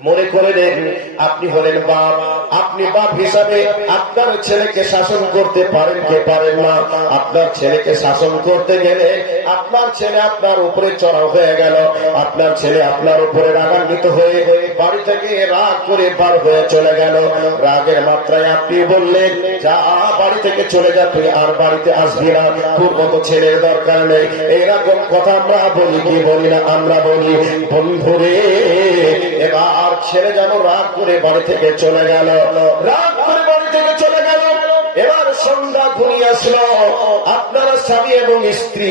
মনে করে দেন, আপনি হলেন বাপ, আপনি বাপ হিসাবে আপনার ছেলেকে শাসন করতে পারেন কে পারেন না? আপনার ছেলেকে শাসন করতে গেলে আপনার ছেলে আপনার উপরে চড়াও হয়ে গেল, আপনার ছেলে আপনার উপরে রাগান্বিত হয়ে বাড়ি থেকে রাগ করে বার হয়ে চলে গেল। রাগের মাত্রায় আপনি বললেন, যা বাড়ি থেকে চলে যা, তুই আর বাড়িতে আসবি না, তোর মতো ছেলের দরকার নেই। এইরকম কথা আমরা বলি কি বলি না? আমরা বলি। বন্ধুরে, এবার ছেলে যেন রাগ করে বাড়ি থেকে চলে গেল, রাগ করে বাড়ি থেকে চলে গেল। এবার সন্ধ্যা ঘনিয়ে আসলো, আপনারা স্বামী এবং স্ত্রী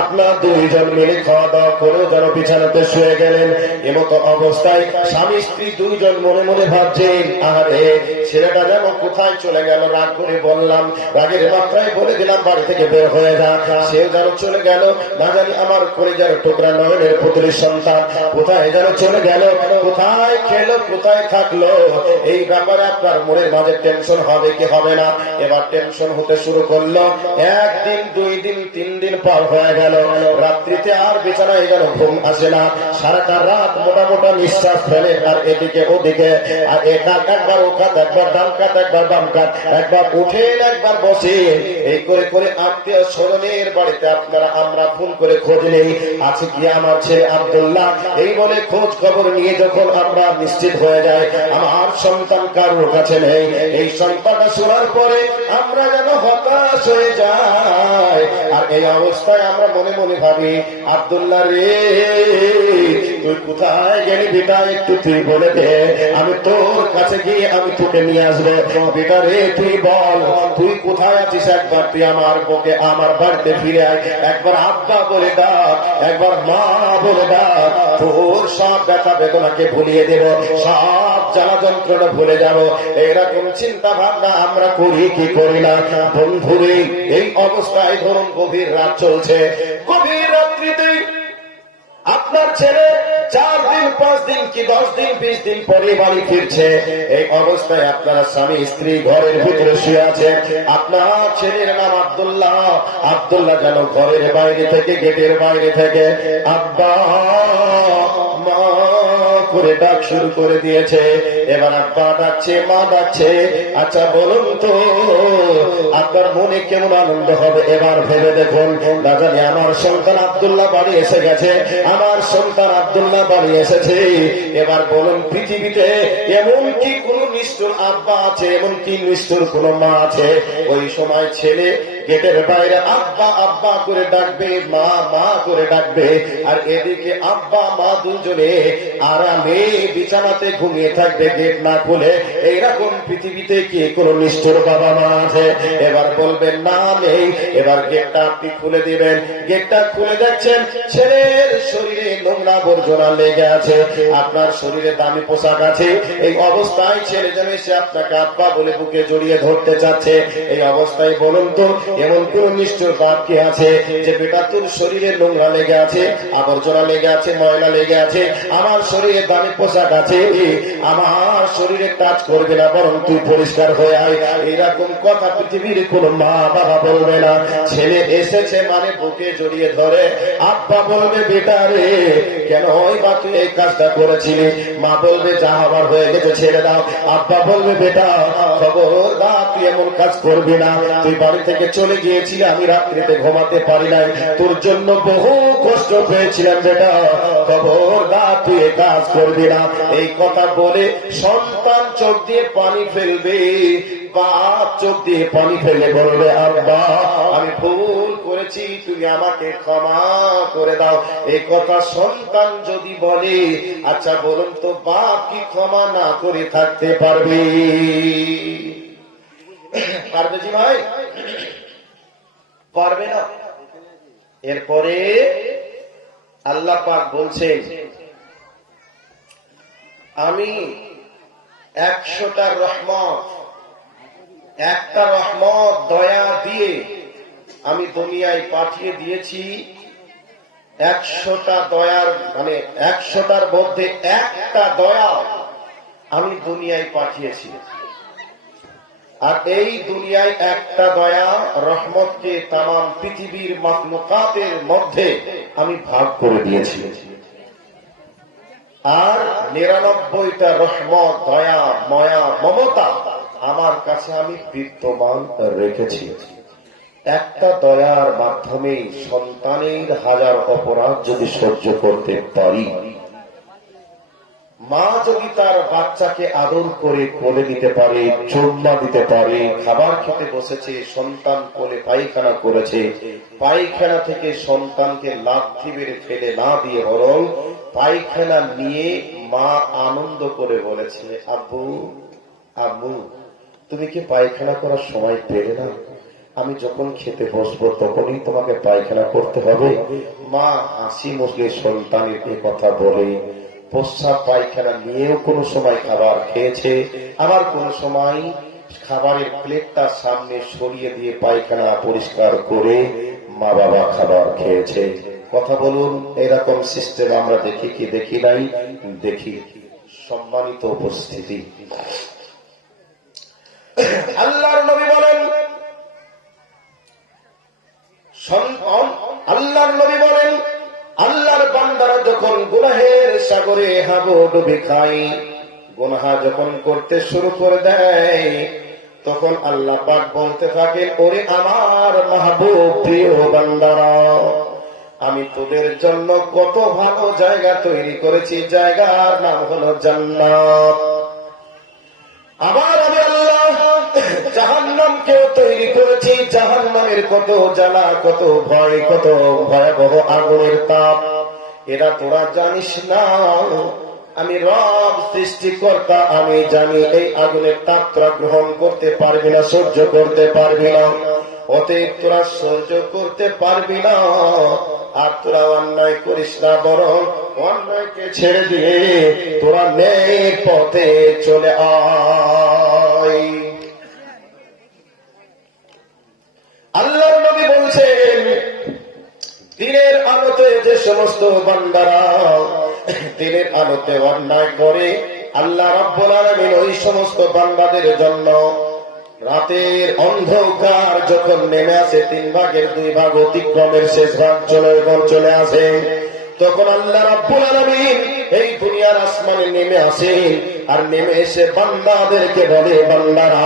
আপনার দুইজন মিলে খাওয়া দাওয়া করেও যেন বিছানাতে শুয়ে গেলেন। এমতো অবস্থায় স্বামী স্ত্রী দুইজন মনে মনে ভাবছেন, আরে ছেলেটা যেন কোথায় চলে গেল। রাগ করে বললাম, রাগের মাত্রায় বলে দিলাম, বাড়ি থেকে বের হয়ে যা। সেও যেন চলে গেল, না জানি আমার কলিজার টুকরা নয়নের পুত্রের সন্তান কোথায় যেন চলে গেল, কোথায় খেলো, কোথায় থাকলো। এই ব্যাপারে আপনার মনের মাঝে টেনশন হবে কি হবে না? এবার টেনশন হতে শুরু করলো। একদিন, 2 দিন, 3 দিন পার হয়ে গেল, রাত্রিতে আর বিছানায় যেন ঘুম আসে না। সারাটা রাত মোটা মোটা নিঃশ্বাস ফেলে, আর এদিকে ওদিকে, আর একবার ও কাত, একবার ডান কাত, একবার বাম কাত, একবার উঠেন, একবার বসে। এই করে করে আত্মীয় স্বজনের বাড়িতে আমরা ফোন করে খোঁজ নেই, আছে কি আমার ছেলে আব্দুল্লাহ। এই বলে খোঁজ খবর নিয়ে যখন আমরা নিশ্চিত হয়ে যাই আমার সন্তান কারোর কাছে নেই, এই সংবাদটা শোনার পরে আমরা যেন হতাশ হয়ে যাই। আর এই অবস্থায় আমরা মনে মনে ভাবি, আব্দুল্লাহ রে, তুই কোথায় গেলি বেটা, একটু তুই বলে দে, আমি তোর কাছে গিয়ে আমি তোকে নিয়ে আসবো। বেটা রে, তুই বল, তুই কোথায় আছিস, একবার তুই আমার বুকে আমার বাড়িতে ফিরে আয়, একবার আব্বা বলে ডাক, একবার মা বলে ডাক, তোর সব ব্যথা বেদনাকে ভুলিয়ে দেব, সব জ্বালা যন্ত্রণা ভুলে যাব। এরকম চিন্তা ভাবনা আমরা করি কি করি না? বন্ধুরে, এই অবস্থায় ধরুন গভীর রাত চলছে, গভীর রাত্রিতে আপনার ছেলে 4 দিন, 5 দিন কি 10 দিন, 20 দিন পরে বাড়ি ফিরছে। এই অবস্থায় আপনারা স্বামী স্ত্রী ঘরের ভিতরে শুয়ে আছে। আপনার ছেলের নাম আব্দুল্লাহ। আব্দুল্লাহ যেন ঘরের বাইরে থেকে, গেটের বাইরে থেকে আব্বা মা করে ডাক শুরু করে দিয়েছে। এবার আব্বা ডাকছে, মা ডাকছে। আচ্ছা বলুন তো, আপনার মনে কেমন আনন্দ হবে এবার ভেবে দেখুন। না জানি আমার সন্তান আব্দুল্লাহ বাড়ি এসে গেছে, আমার সন্তান আব্দুল্লাহ বাড়ি এসেছে। এবার বলুন, পৃথিবীতে এমন কি কোন নিষ্ঠুর আব্বা আছে, এমন কি নিষ্ঠুর কোন মা আছে? ওই সময় ছেলে গেটের বাইরে আব্বা আব্বা করে ডাকবে, মা মা করে ডাকবে, আর এদিকে আব্বা মা দুজনে আরামে বিছানাতে ঘুমিয়ে থাকবে, গেট না খুলে। এইরকম পৃথিবীতে কি কোন নিষ্ঠুর বাবা মা আছে? এবার বলবেন না, নেই। এবার গেটটা আপনি খুলে দিবেন, গেটটা খুলে দেখছেন ছেলের শরীরে নোংরা বর্জনা লেগে আছে, আপনার শরীরে দামি পোশাক আছে। এই অবস্থায় ছেলে যেন এসে আপনাকে আব্বা বলে বুকে জড়িয়ে ধরতে চাচ্ছে। এই অবস্থায় বলুন তো, এমন কোন নিষ্ঠুর বাপ কি আছে যে বেটা তোর শরীরে নোংরা লেগে আছে, আবর্জনা লেগে আছে, ময়লা লেগে আছে, আমার শরীরে দামি পোশাক আছে, আমার শরীরে টাচ করবে না, বরং তুই পরিষ্কার হয়ে আয়। এরকম কথা পৃথিবীর কোন মা বাবা বলবে না। ছেলে এসেছে মানে বুকে জড়িয়ে ধরে আব্বা বলবে, বেটা রে কেন ওই বা তুই এই কাজটা করেছিলি? মা বলবে, যা হবার হয়ে গেছে ছেড়ে দাও। আব্বা বলবে, বেটা খবরদার তুই এমন কাজ করবি না, তুই বাড়ি থেকে চলে গিয়েছিলি, আমি রাত্রিতে ঘুমাতে পারি নাই, তোর জন্য বহু কষ্ট পেয়েছিলাম, বেটা খবরদার তুই এই কাজ করবি না। এই কথা বলে সন্তান চোখ দিয়ে পানি ফেলবে, বাপ চোখ দিয়ে পানি ফেলে বলবে, আব্বা আমি ভুল করেছি, তুমি আমাকে ক্ষমা করে দাও। এই কথা সন্তান যদি বলে, আচ্ছা বলুন তো, বাপ কি ক্ষমা না করে থাকতে পারবে? পারবে জি ভাই? পারবে না। এরপরে আল্লাহ পাক বলছেন, আমি 100টা রহমত, একটা রহমত দয়া দিয়ে আমি দুনিয়ায় পাঠিয়ে দিয়েছি, 100টা দয়ার মানে 100টার মধ্যে একটা দয়া আমি দুনিয়ায় পাঠিয়েছি, আর এই দুনিয়ায় একটা দয়া রহমতকে তামাম পৃথিবীর মাখলুকাতের মধ্যে আমি ভাগ করে দিয়েছি, আর 99টা রহমত, দয়া, মায়া, মমতা আমার কাছে আমি বিদ্যমান রেখেছি। একটা দয়ার মাধ্যমে সন্তানের হাজার অপরাধ যদি সহ্য করতে পারি, মা যদি তার বাচ্চাকে আদর করে কোলে নিতে পারে, চুম্মা দিতে পারে, খাবার খেতে বসেছে, সন্তান কোলে পায়খানা করেছে, পায়খানা থেকে সন্তানকে লাথি মেরে ফেলে না দিয়ে বরং পায়খানা নিয়ে মা আনন্দ করে বলেছে, আব্বু আম্মু তুমি কি পায়খানা করার সময় পেলে না? আমি যখন খেতে বসবো তখনই তোমাকে পায়খানা করতে হবে। মা হাসি মুখে সন্তানের এ কথা বলে প্রস্রাব পায়খানা নিয়েও কোনো সময় খাবার খেয়েছে, আবার কোন সময় খাবারের প্লেটটা সামনে সরিয়ে দিয়ে পায়খানা পরিষ্কার করে মা বাবা খাবার খেয়েছে। কথা বলুন, এরকম সিস্টেম আমরা দেখি কি দেখি নাই? দেখি। সম্মানিত উপস্থিতি, আল্লাহর নবী বলেন, আল্লাহর বান্দারা যখন গুনাহের সাগরে হাবুডুবি খায়, গুনাহ যখন করতে শুরু করে দেয়, তখন আল্লাহ পাক বলতে থাকেন, ওরে আমার মাহবুব প্রিয় বান্দারা, আমি তোদের জন্য কত ভালো জায়গা তৈরি করেছি, জায়গার নাম হলো জান্নাত। আবার আমি আল্লাহ জাহান্নামকেও তৈরি করেছি, জাহান্নামের কত জ্বালা, কত ভয়, কত ভয়াবহ আগুনের তাপ, এরা তোরা জানিস না। আমি রব সৃষ্টিকর্তা, আমি জানি এই আগুনের তাপ তোরা গ্রহণ করতে পারবি না, সহ্য করতে পারবি না, অতএব তোরা সহ্য করতে পারবি না, আর তোরা অন্যায় করিস না, বরং অন্যায়কে ছেড়ে দিয়ে তোরা ন্যায়ের পথে চলে আয়। আল্লাহর নবী বলছেন, দিনের আলোতে যে সমস্ত বান্দারা দিনের আলোতে অন্যায় করে, আল্লাহ রাব্বুল আলামিন ওই সমস্ত বান্দাদের জন্য রাতের অন্ধকার যখন নেমে আসে, 3 ভাগের 2 ভাগ অতিক্রমের শেষ ভাগ চলে আসে, তখন আল্লাহ রাব্বুল আলামিন এই দুনিয়ার আসমানে নেমে আসে, আর নেমে এসে বান্দাদেরকে বলে, বান্দারা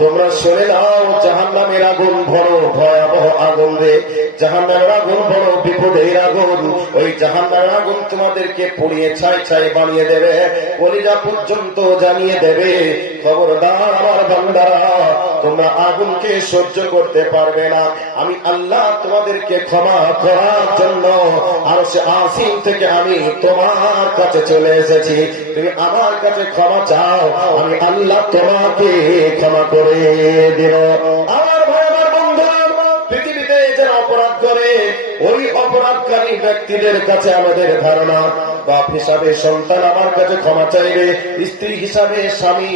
তোমরা শুনে নাও, জাহান্নামের আগুন বড় ভয়াবহ আগুন রে, জাহান্নামের আগুন বড় বিপদের আগুন, ওই জাহান্নামের আগুন তোমাদেরকে পুড়িয়ে ছাই ছাই বানিয়ে দেবে, কলিজা পর্যন্ত জানিয়ে দেবে। খবরদার আমার বান্দারা, তোমরা আগুনকে সহ্য করতে পারবে না, আমি আল্লাহ তোমাদেরকে ক্ষমা করার জন্য আরশে আসীম থেকে আমি তোমার কাছে চলে এসেছি, তুমি আমার কাছে ক্ষমা চাও, আমি আল্লাহ তোমাকে ক্ষমা করে দেব। আমার ভাই, আমার বন্ধুরা, পৃথিবীতে যারা অপরাধ করে, ওই অপরাধকারী ব্যক্তিদের কাছে আমাদের ধারণা, বাপ হিসাবে সন্তান আমার কাছে ক্ষমা চাইবে, স্ত্রী হিসাবে স্বামী,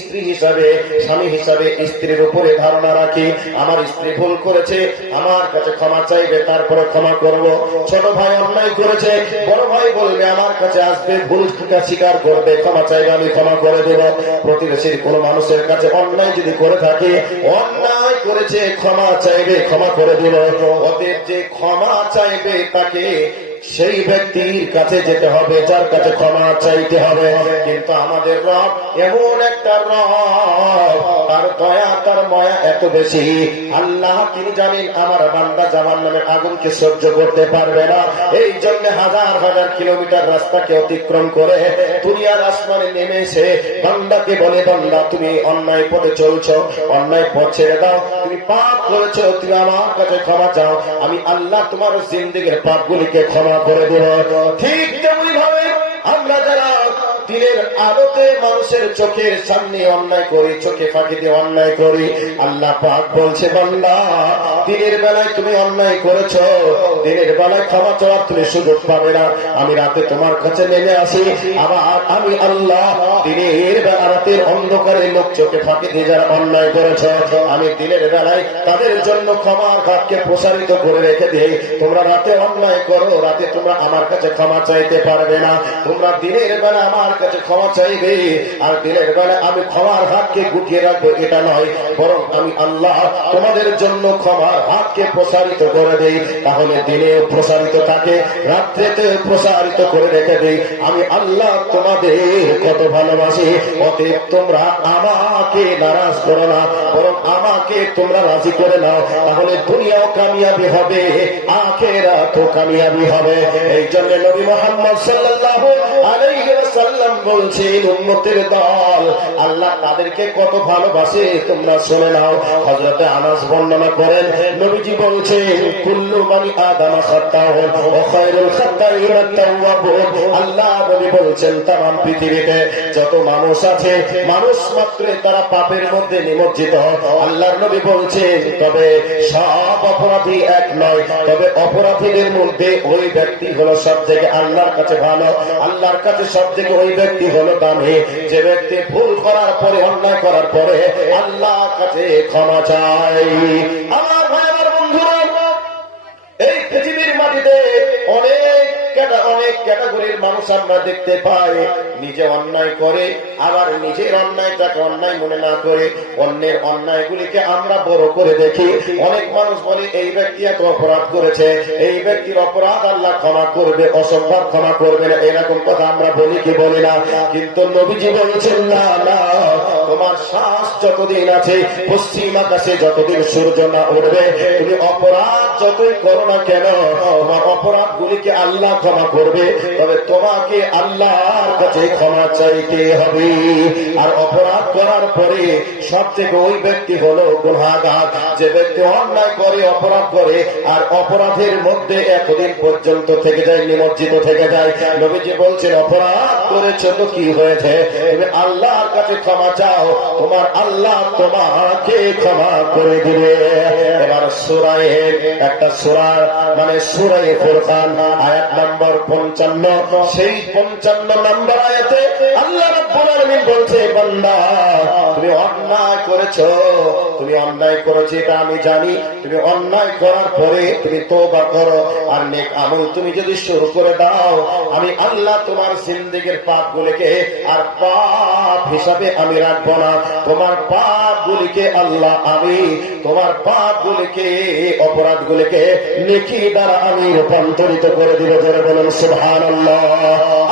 স্ত্রী হিসাবে স্বামী হিসাবে স্ত্রীর উপরে ধারণা রাখি, আমার স্ত্রী ভুল করেছে, আমার কাছে ক্ষমা চাইবে, তারপরে ক্ষমা করব। ছোট ভাই অন্যায় করেছে, বড় ভাই বলবে, আমার কাছে আসবে, ভুল স্বীকার করবে, ক্ষমা চাইবে, আমি ক্ষমা করে দেব। প্রতিবেশীর কোন মানুষের কাছে অন্যায় যদি করে থাকে, অন্যায় করেছে, ক্ষমা চাইবে, ক্ষমা করে দেব। ওদের যে ক্ষমা চাইবে তাকে সেই ব্যক্তির কাছে যেতে হবে, যার কাছে ক্ষমা চাইতে হবে। কিন্তু আমাদের রব এমন একটা রব, তার দয়া, তার মায়া এত বেশি, আল্লাহ তিনি জানেন আমার বান্দা জাহান্নামের আগুনকে সহ্য করতে পারবে না, এই জন্য হাজার হাজার কিলোমিটার রাস্তাকে অতিক্রম করে দুনিয়ার আসমানে নেমে এসে বান্দাকে বলে, বান্দা তুমি অন্যায় পথে চলছো, অন্যায় পথ ছেড়ে দাও, তুমি পাপ করেছো, তুমি আমার কাছে ক্ষমা চাও, আমি আল্লাহ তোমার জিন্দেগীর পাপগুলিকে ক্ষমা করে দেব। ঠিক তেমনি ভাবে আমরা যারা দিনের আলোতে মানুষের চোখের সামনে অন্যায় করি, চোখে ফাঁকি দিয়ে অন্যায় করি। আল্লাহ পাক বলছে বান্দা দিনের বেলায় তুমি অন্যায় করেছ, দিনের বেলায় ক্ষমা চাওয়ার তুমি সুযোগ পাবে না। আমি রাতে তোমার কাছে নেমে আসি, আবার আমি আল্লাহ দিনের বেলা রাতের অন্ধকারে লোক চোখে ফাঁকি দিয়ে যারা অন্যায় করেছ, আমি দিনের বেলায় তাদের জন্য ক্ষমার হাতকে প্রসারিত করে রেখে দিই। তোমরা রাতে অন্যায় করো, রাতে তোমরা আমার কাছে ক্ষমা চাইতে পারবে না। তোমরা দিনের বেলা আমার কাছে ক্ষমা চাইবে, আর দিনের বেলা আমি ক্ষমার হাতকে গুটিয়ে রাখবো এটা নয়, বরং আমি আল্লাহ তোমাদের জন্য ক্ষমার হাতকে প্রসারিত করে দেই। তাহলে দিনে প্রসারিত থাকে, রাত্রেতে প্রসারিত করে রেখে দেই। আমি আল্লাহ তোমাদের কত ভালোবাসি। অতএব তোমরা আমাকে নারাজ করো না, বরং আমাকে তোমরা রাজি করে নাও। তাহলে দুনিয়াও কামিয়াবি হবে, আখিরাতও কামিয়াবি হবে। এই জন্য নবী মুহাম্মদ সাল্লাল্লাহু আলাইহি ওয়াসাল্লাম বলছেন উম্মতের দল আল্লাহ তাদেরকে কত ভালোবাসে তোমরা শুনে নাও। হযরত আনাস বর্ণনা করেন নবীজি বলছেন কুল্লু মানি আদম খাতাউন ওয়া খায়রুল খাতাইন আত-তাওয়াবুন। আল্লাহ নবী বলছেন तमाम পৃথিবীতে যত মানুষ আছে মানুষ মাত্র তারা পাপের মধ্যে নিমজ্জিত। আল্লাহর নবী বলছেন তবে সব অপরাধী এক নয়, তবে অপরাধীদের মধ্যে ওই ব্যক্তি হলো সবথেকে আল্লাহর কাছে ভালো, আল্লাহর কাছে সবথেকে ওই ব্যক্তি হলো দামি যে ব্যক্তি ভুল করার পরে অন্যায় করার পরে আল্লাহর কাছে ক্ষমা চায়। আমার ভাই আমার বন্ধুরা, এই পৃথিবীর মাটিতে অনেক ক্যাটাগরির মানুষ আমরা দেখতে পাই, নিজে অন্যায় করে আবার নিজের অন্যায়টাকে অন্যায় মনে না করে অন্যের অন্যায়গুলিকে আমরা বড় করে দেখি। অনেক মানুষ বলে এই ব্যক্তি এত অপরাধ করেছে, এই ব্যক্তির অপরাধ আল্লাহ ক্ষমা করবে, অসম্ভব ক্ষমা করবে না, এরকম কথা আমরা বলি কি বলি না? কিন্তু নবীজি বলছেন না না, তোমার শ্বাস যতদিন আছে, পশ্চিম আকাশে যতদিন সূর্য না উঠবে, তুমি অপরাধ যতই করো না কেন তোমার অপরাধ গুলিকে আল্লাহ ক্ষমা করবে, তবে তোমাকে আল্লাহর কাছে ক্ষমা চাইতে হবে। আর অপরাধ করার পরে সব থেকে ওই ব্যক্তি হলো গুনাহগার যে ব্যক্তি অন্যায় করে অপরাধ করে আর অপরাধের মধ্যে এতদিন পর্যন্ত থেকে যায়, নিমজ্জিত থেকে যায়। নবীজি বলছেন অপরাধ করেছো তো কি হয়েছে, তুমি আল্লাহর কাছে ক্ষমা চাও, তোমার আল্লাহ তোমাকে ক্ষমা করে দিবে। এবার সূরায়ে একটা সূরা মানে সূরায়ে ফুরকান আয়াত নম্বর 55, সেই 55 নম্বর আয়াতে আল্লাহ রাব্বুল আলামিন বলছে বান্দা তুমি অন্যায় করেছো, তুমি অন্যায় করেছো এটা আমি জানি, তুমি অন্যায় করার পরে তুমি তওবা করো আর নেক আমল তুমি যদি শুরু করে দাও, আমি আল্লাহ তোমার জিন্দেগীর পাপগুলিকে আর পাপ হিসাবে আমি রাখবো না, তোমার পাপগুলিকে আল্লাহ আমি তোমার পাপগুলিকে অপরাধগুলিকে নেকি দ্বারা আমি রূপান্তরিত করে দিব। যারা বলেন সুবহানাল্লাহ।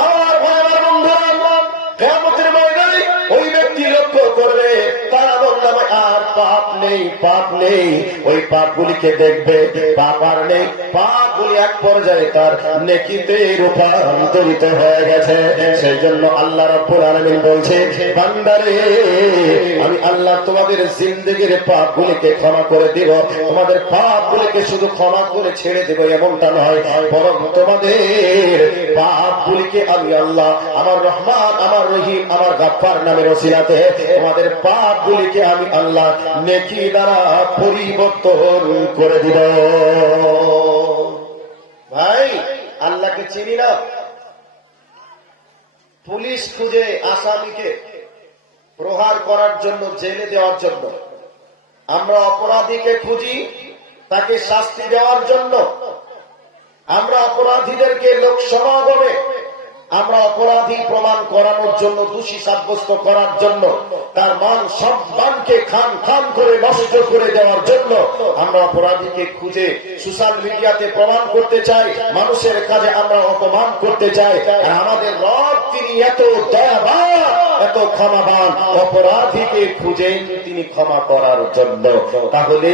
আমার ভাই আমার বন্ধুরা, কিয়ামতের ময়দানে ওই ব্যক্তি লক্ষ্য করবে তার আমলনামায় আর পাপ নেই, পাপ নেই, ওই পাপগুলিকে দেখবে পাপ আর নেই, পাপগুলি এক পর্যায়ে তার নেকিতে রূপান্তরিত হয়ে গেছে। সেই জন্য আল্লাহ রাব্বুল আলামিন বলছে বান্দারে আমি আল্লাহ তোমাদের জিন্দেগীর পাপগুলিকে ক্ষমা করে দিব, তোমাদের পাপগুলিকে শুধু ক্ষমা করে ছেড়ে দেব এমনটা নয়, বরং তোমাদের পাপগুলিকে আমি আল্লাহ আমার রহমান আমার রহিম আমার গাফফার নামের ওসিলাতে তোমাদের পাপগুলিকে আমি আল্লাহ নেকি দ্বারা পরিবর্তন করে দিব। ভাই আল্লাহকে চিনি না, পুলিশ খুঁজে আসামিকে প্রহার করার জন্য, জেলে দেওয়ার জন্য, আমরা অপরাধীকে খুঁজি তাকে শাস্তি দেওয়ার জন্য, আমরা অপরাধীদেরকে লোক সমাগমে আমরা অপরাধী প্রমাণ করানোর জন্য, দোষী সাব্যস্ত করার জন্য, তার মান সম্মানকে খান খান করে নষ্ট করে দেওয়ার জন্য আমরা অপরাধীকে খুঁজে সোশ্যাল মিডিয়াতে প্রমাণ করতে চাই, মানুষের কাজে আমরা অপমান করতে চাই। আর আমাদের রব তিনি এত দয়াবান এত ক্ষমাবান, অপরাধীকে খুঁজে তিনি ক্ষমা করার জন্য। তাহলে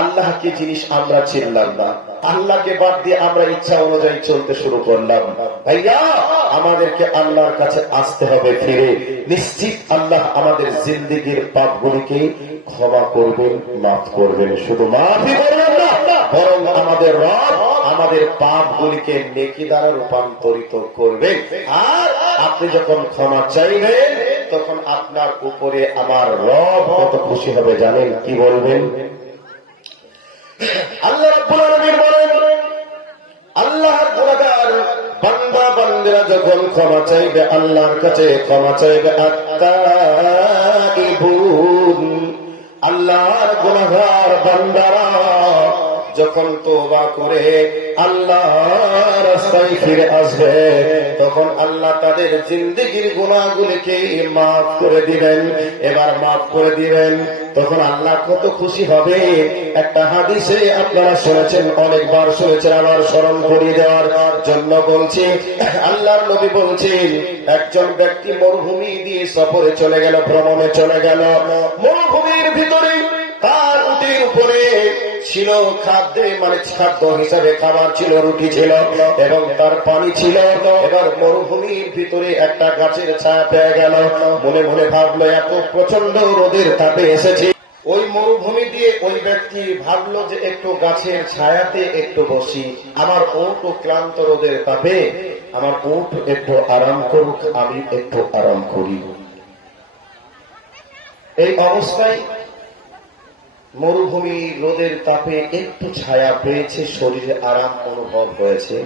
আল্লাহ কি জিনিস আমরা চিনলাম না, আল্লাহকে বাদ দিয়ে আমরা ইচ্ছা অনুযায়ী চলতে শুরু করলাম। ভাইয়া আমাদেরকে আল্লাহর কাছে আসতে হবে ফিরে, নিশ্চিত আল্লাহ আমাদের জিন্দেগীর পাপগুলিকে ক্ষমা করবেন, মাফ করবেন, শুধু মাফই করবেন না বরং আমাদের রব আমাদের পাপগুলিকে নেকি দ্বারা রূপান্তরিত করবে। আর আপনি যখন ক্ষমা চাইবেন তখন আপনার উপরে আমার রব কত খুশি হবে জানেন? কি বলবেন? আল্লাহ রাব্বুল আলামিন বলেন, আল্লাহর গুনাহগার বান্দা বান্দিরা যখন ক্ষমা চাইবে আল্লাহর কাছে, ক্ষমা চাইবে আত্তাইবুন, আল্লাহর গুনাহগার বান্দারা যখন তওবা করে আল্লাহর রাস্তায় ফিরে আসবে তখন আল্লাহ তাদের জিন্দেগির গুনাহগুলিকে মাফ করে দিবেন। এবার মাফ করে দিবেন তখন আল্লাহ কত খুশি হবে। একটা হাদিসে আপনারা শুনেছেন, অনেকবার শুনেছেন, আবার স্মরণ করিয়ে দেওয়ার জন্য বলছি। আল্লাহর নবী বলছেন, একজন ব্যক্তি মরুভূমি দিয়ে সফরে চলে গেল, ভ্রমণে চলে গেল। মরুভূমির ভিতরে তার উটের উপরে ছিল খাদ্যে, মানে খাদ্য হিসাবে খাবার ছিল, রুটি ছিল এবং তার পানি ছিল। এবার মরুভূমির ভিতরে একটা গাছের ছায়া পেয়ে গেল। মনে মনে ভাবলো এত প্রচন্ড রোদের তাপে এসেছে। ওই মরুভূমি দিয়ে ওই ব্যক্তি ভাবলো যে একটু গাছের ছায়াতে একটু বসি, আমার উট ক্লান্ত রোদের তাপে, আমার উট একটু আরাম করুক, আমি একটু আরাম করি। এই অবস্থায় মরুভূমি রোদের তাপে একটু ছায়া পেয়েছে, শরীরে আরাম অনুভব হয়েছে,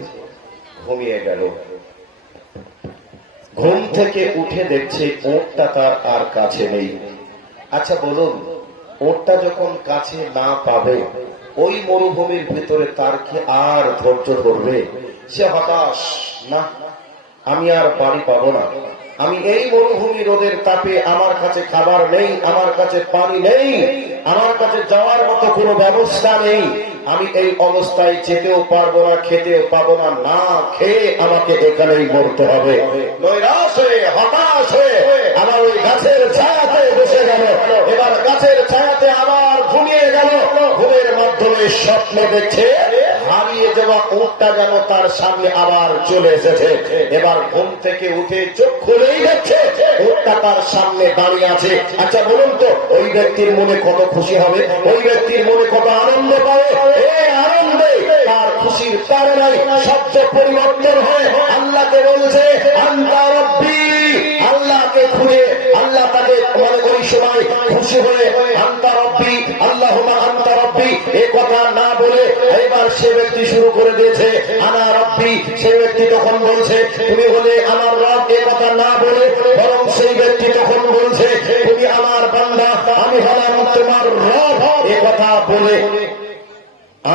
ঘুমিয়ে গেল। ঘুম থেকে উঠে দেখছে উটটা তার আর কাছে নেই। আচ্ছা বলুন, উটটা যখন কাছে না পাবে ওই মরুভূমির ভিতরে তার কি আর ধৈর্য ধরবে? সে হতাশ, না আমি আর বাড়ি পাবো না, আমি এই মরুভূমি রোদের তাপে, আমার কাছে খাবার নেই, আমার কাছে পানি নেই, আমার কাছে যাওয়ার মতো কোনো ব্যবস্থা নেই, আমি এই অবস্থায় যেতেও পারবো না, খেতেও পাবো না, না খেয়ে আমাকে এখানেই মরতে হবে। নৈরাশ হয়ে, হতাশ হয়ে আমার ওই গাছের ছায়াতে বসে গেল। এবার গাছের ছায়াতে আবার ঘুমিয়ে গেল। ঘুমের মাধ্যমে স্বপ্ন দেখছে হারিয়ে যাওয়া উটটা যেন তার সামনে আবার চলে এসেছে। এবার ঘুম থেকে উঠে চোখ খুলেই দেখছে উটটা তার সামনে দাঁড়িয়ে আছে। আচ্ছা বলুন তো, ওই ব্যক্তির মনে কত খুশি হবে? ওই ব্যক্তির মনে কত আনন্দ পাবে? এই আনন্দে তার খুশির কারণ নাই, শব্দ পরিবর্তন হয়। আল্লাহকে বলছে আনতা রাব্বি, আল্লাহকে খুঁজে আল্লাহ তাকে মানে ওই সময় খুশি হয়ে আনতা রাব্বি, আল্লাহুম্মা আনতা রাব্বি এই কথা না বলে এবার সে ব্যক্তি শুরু করে দিয়েছে আনা রাব্বি। সেই ব্যক্তি তখন বলছে তুমি হলে আমার রব, এ কথা না বলে বরং সেই ব্যক্তি তখন বলছে তুমি আমার বান্দা, আমি হলাম তোমার রব, এ কথা বলে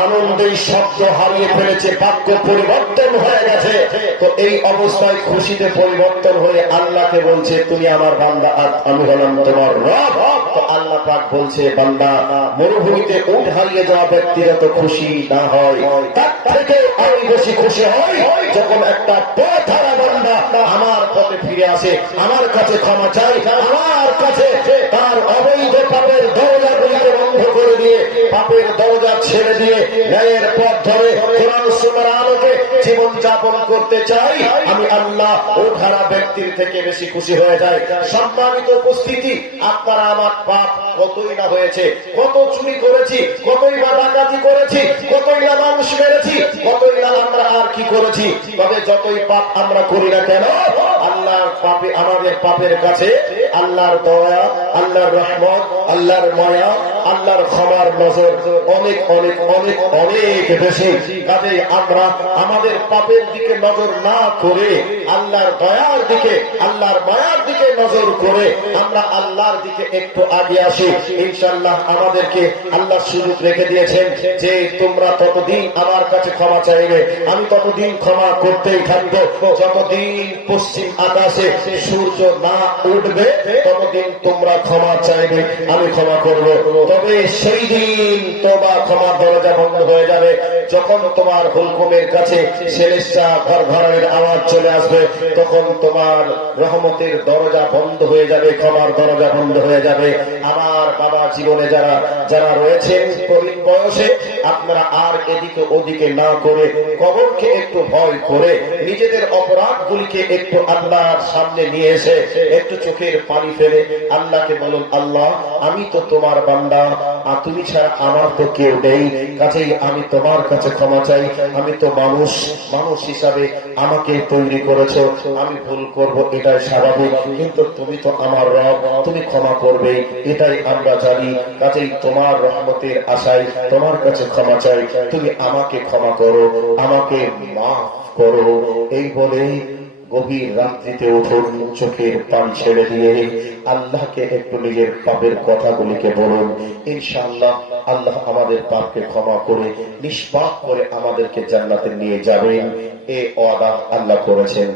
আনন্দের শব্দ হারিয়ে ফেলেছে, বাক্য পরিবর্তন হয়ে গেছে। তো এই অবস্থায় খুশিতে পরিবর্তন হয়ে আল্লাহকে বলছে তুমি আমার বান্দা আর আমি হলাম তোমার রব। তো আল্লাহ পাক বলছে বান্দা, মরুভূমিতে উট হারিয়ে যাওয়া ব্যক্তিরা তো খুশি না হয়, তার থেকে আমি বেশি খুশি হই যখন একটা পথহারা বান্দা আমার পথে ফিরে আসে, আমার কাছে ক্ষমা চাই, আমার কাছে তার অবৈধ পাপের দরজাগুলিকে বন্ধ করে দিয়ে, পাপের দরজা ছেড়ে দিয়ে ন্যায়ের পথ ধরে কোরআন সুন্নাহর আলোকে জীবন যাপন করতে চাই, আমি আল্লাহ ওঠারা ব্যক্তির থেকে বেশি খুশি হয়ে যায়। সম্মানিত উপস্থিতি, আপনারা আমার পাপ কতই না হয়েছে, কত চুরি করেছি, কতই না ডাকাতি করেছি, কতই না মানুষ মেরেছি, কতই না আমরা আর কি করেছি, তবে যতই পাপ আমরা করি না কেন আল্লাহর পাপে, আমাদের পাপের কাছে আল্লাহর দয়া, আল্লাহর রহমত, আল্লাহর মায়া, আল্লাহর ক্ষমার নজর অনেক অনেক অনেক অনেক বেশি। কাজেই আমরা আমাদের পাপের দিকে নজর না করে আল্লাহর দয়ার দিকে, আল্লাহর মায়ার দিকে নজর করে আমরা আল্লাহর দিকে একটু আগে আসি। ইনশাআল্লাহ আমাদেরকে আল্লাহ সুযোগ রেখে দিয়েছেন যে তোমরা ততদিন আমার কাছে ক্ষমা চাইবে, আমি ততদিন ক্ষমা করতেই থাকবো। যতদিন পশ্চিম আকাশে সূর্য না উঠবে ততদিন তোমরা ক্ষমা চাইবে, আমি ক্ষমা করবো। তবে সেই দিন তোবা ক্ষমার দরজা বন্ধ হয়ে যাবে যখন তোমার হুকুমের কাছে ফেরেশতা ঘরঘরের আওয়াজ চলে আসবে, তখন তোমার রহমতের দরজা বন্ধ হয়ে যাবে, ক্ষমার দরজা বন্ধ হয়ে যাবে। আমার বাবা জীবনে যারা যারা রয়েছেন প্রবীণ বয়সে, আপনারা আর এদিকে ওদিকে না করে কবরকে একটু ভয় করে নিজেদের অপরাধগুলিকে একটু আল্লাহর সামনে নিয়ে এসে একটু চোখের পানি ফেলে আল্লাহকে বলুন, আল্লাহ আমি তো তোমার বান্দা, আর তুমি ছাড়া আমার তো কেউ নেই, কাজেই আমি তোমার কাছে ক্ষমা চাই। আমি তো মানুষ, মানুষ হিসাবে আমাকে তৈরি করেছো, আমি ভুল করব এটাই স্বাভাবিক, কিন্তু তুমি তো আমার রব, তুমি ক্ষমা করবে এটাই আমরা জানি। কাজেই তোমার রহমতের আশায় তোমার কাছে ক্ষমা চাই, তুমি আমাকে ক্ষমা করো, আমাকে মাফ করো। এই বলে গভীর রাত্রিতে উঠুন, চোখের পানি ছেড়ে দিয়ে আল্লাহকে একটু নিজের পাপের কথাগুলিকে বলুন। ইনশাআল্লাহ আল্লাহ আমাদের পাপকে ক্ষমা করে নিষ্পাপ করে আমাদেরকে জান্নাতে নিয়ে যাবেন। এ ওয়াদা আল্লাহ করেছেন।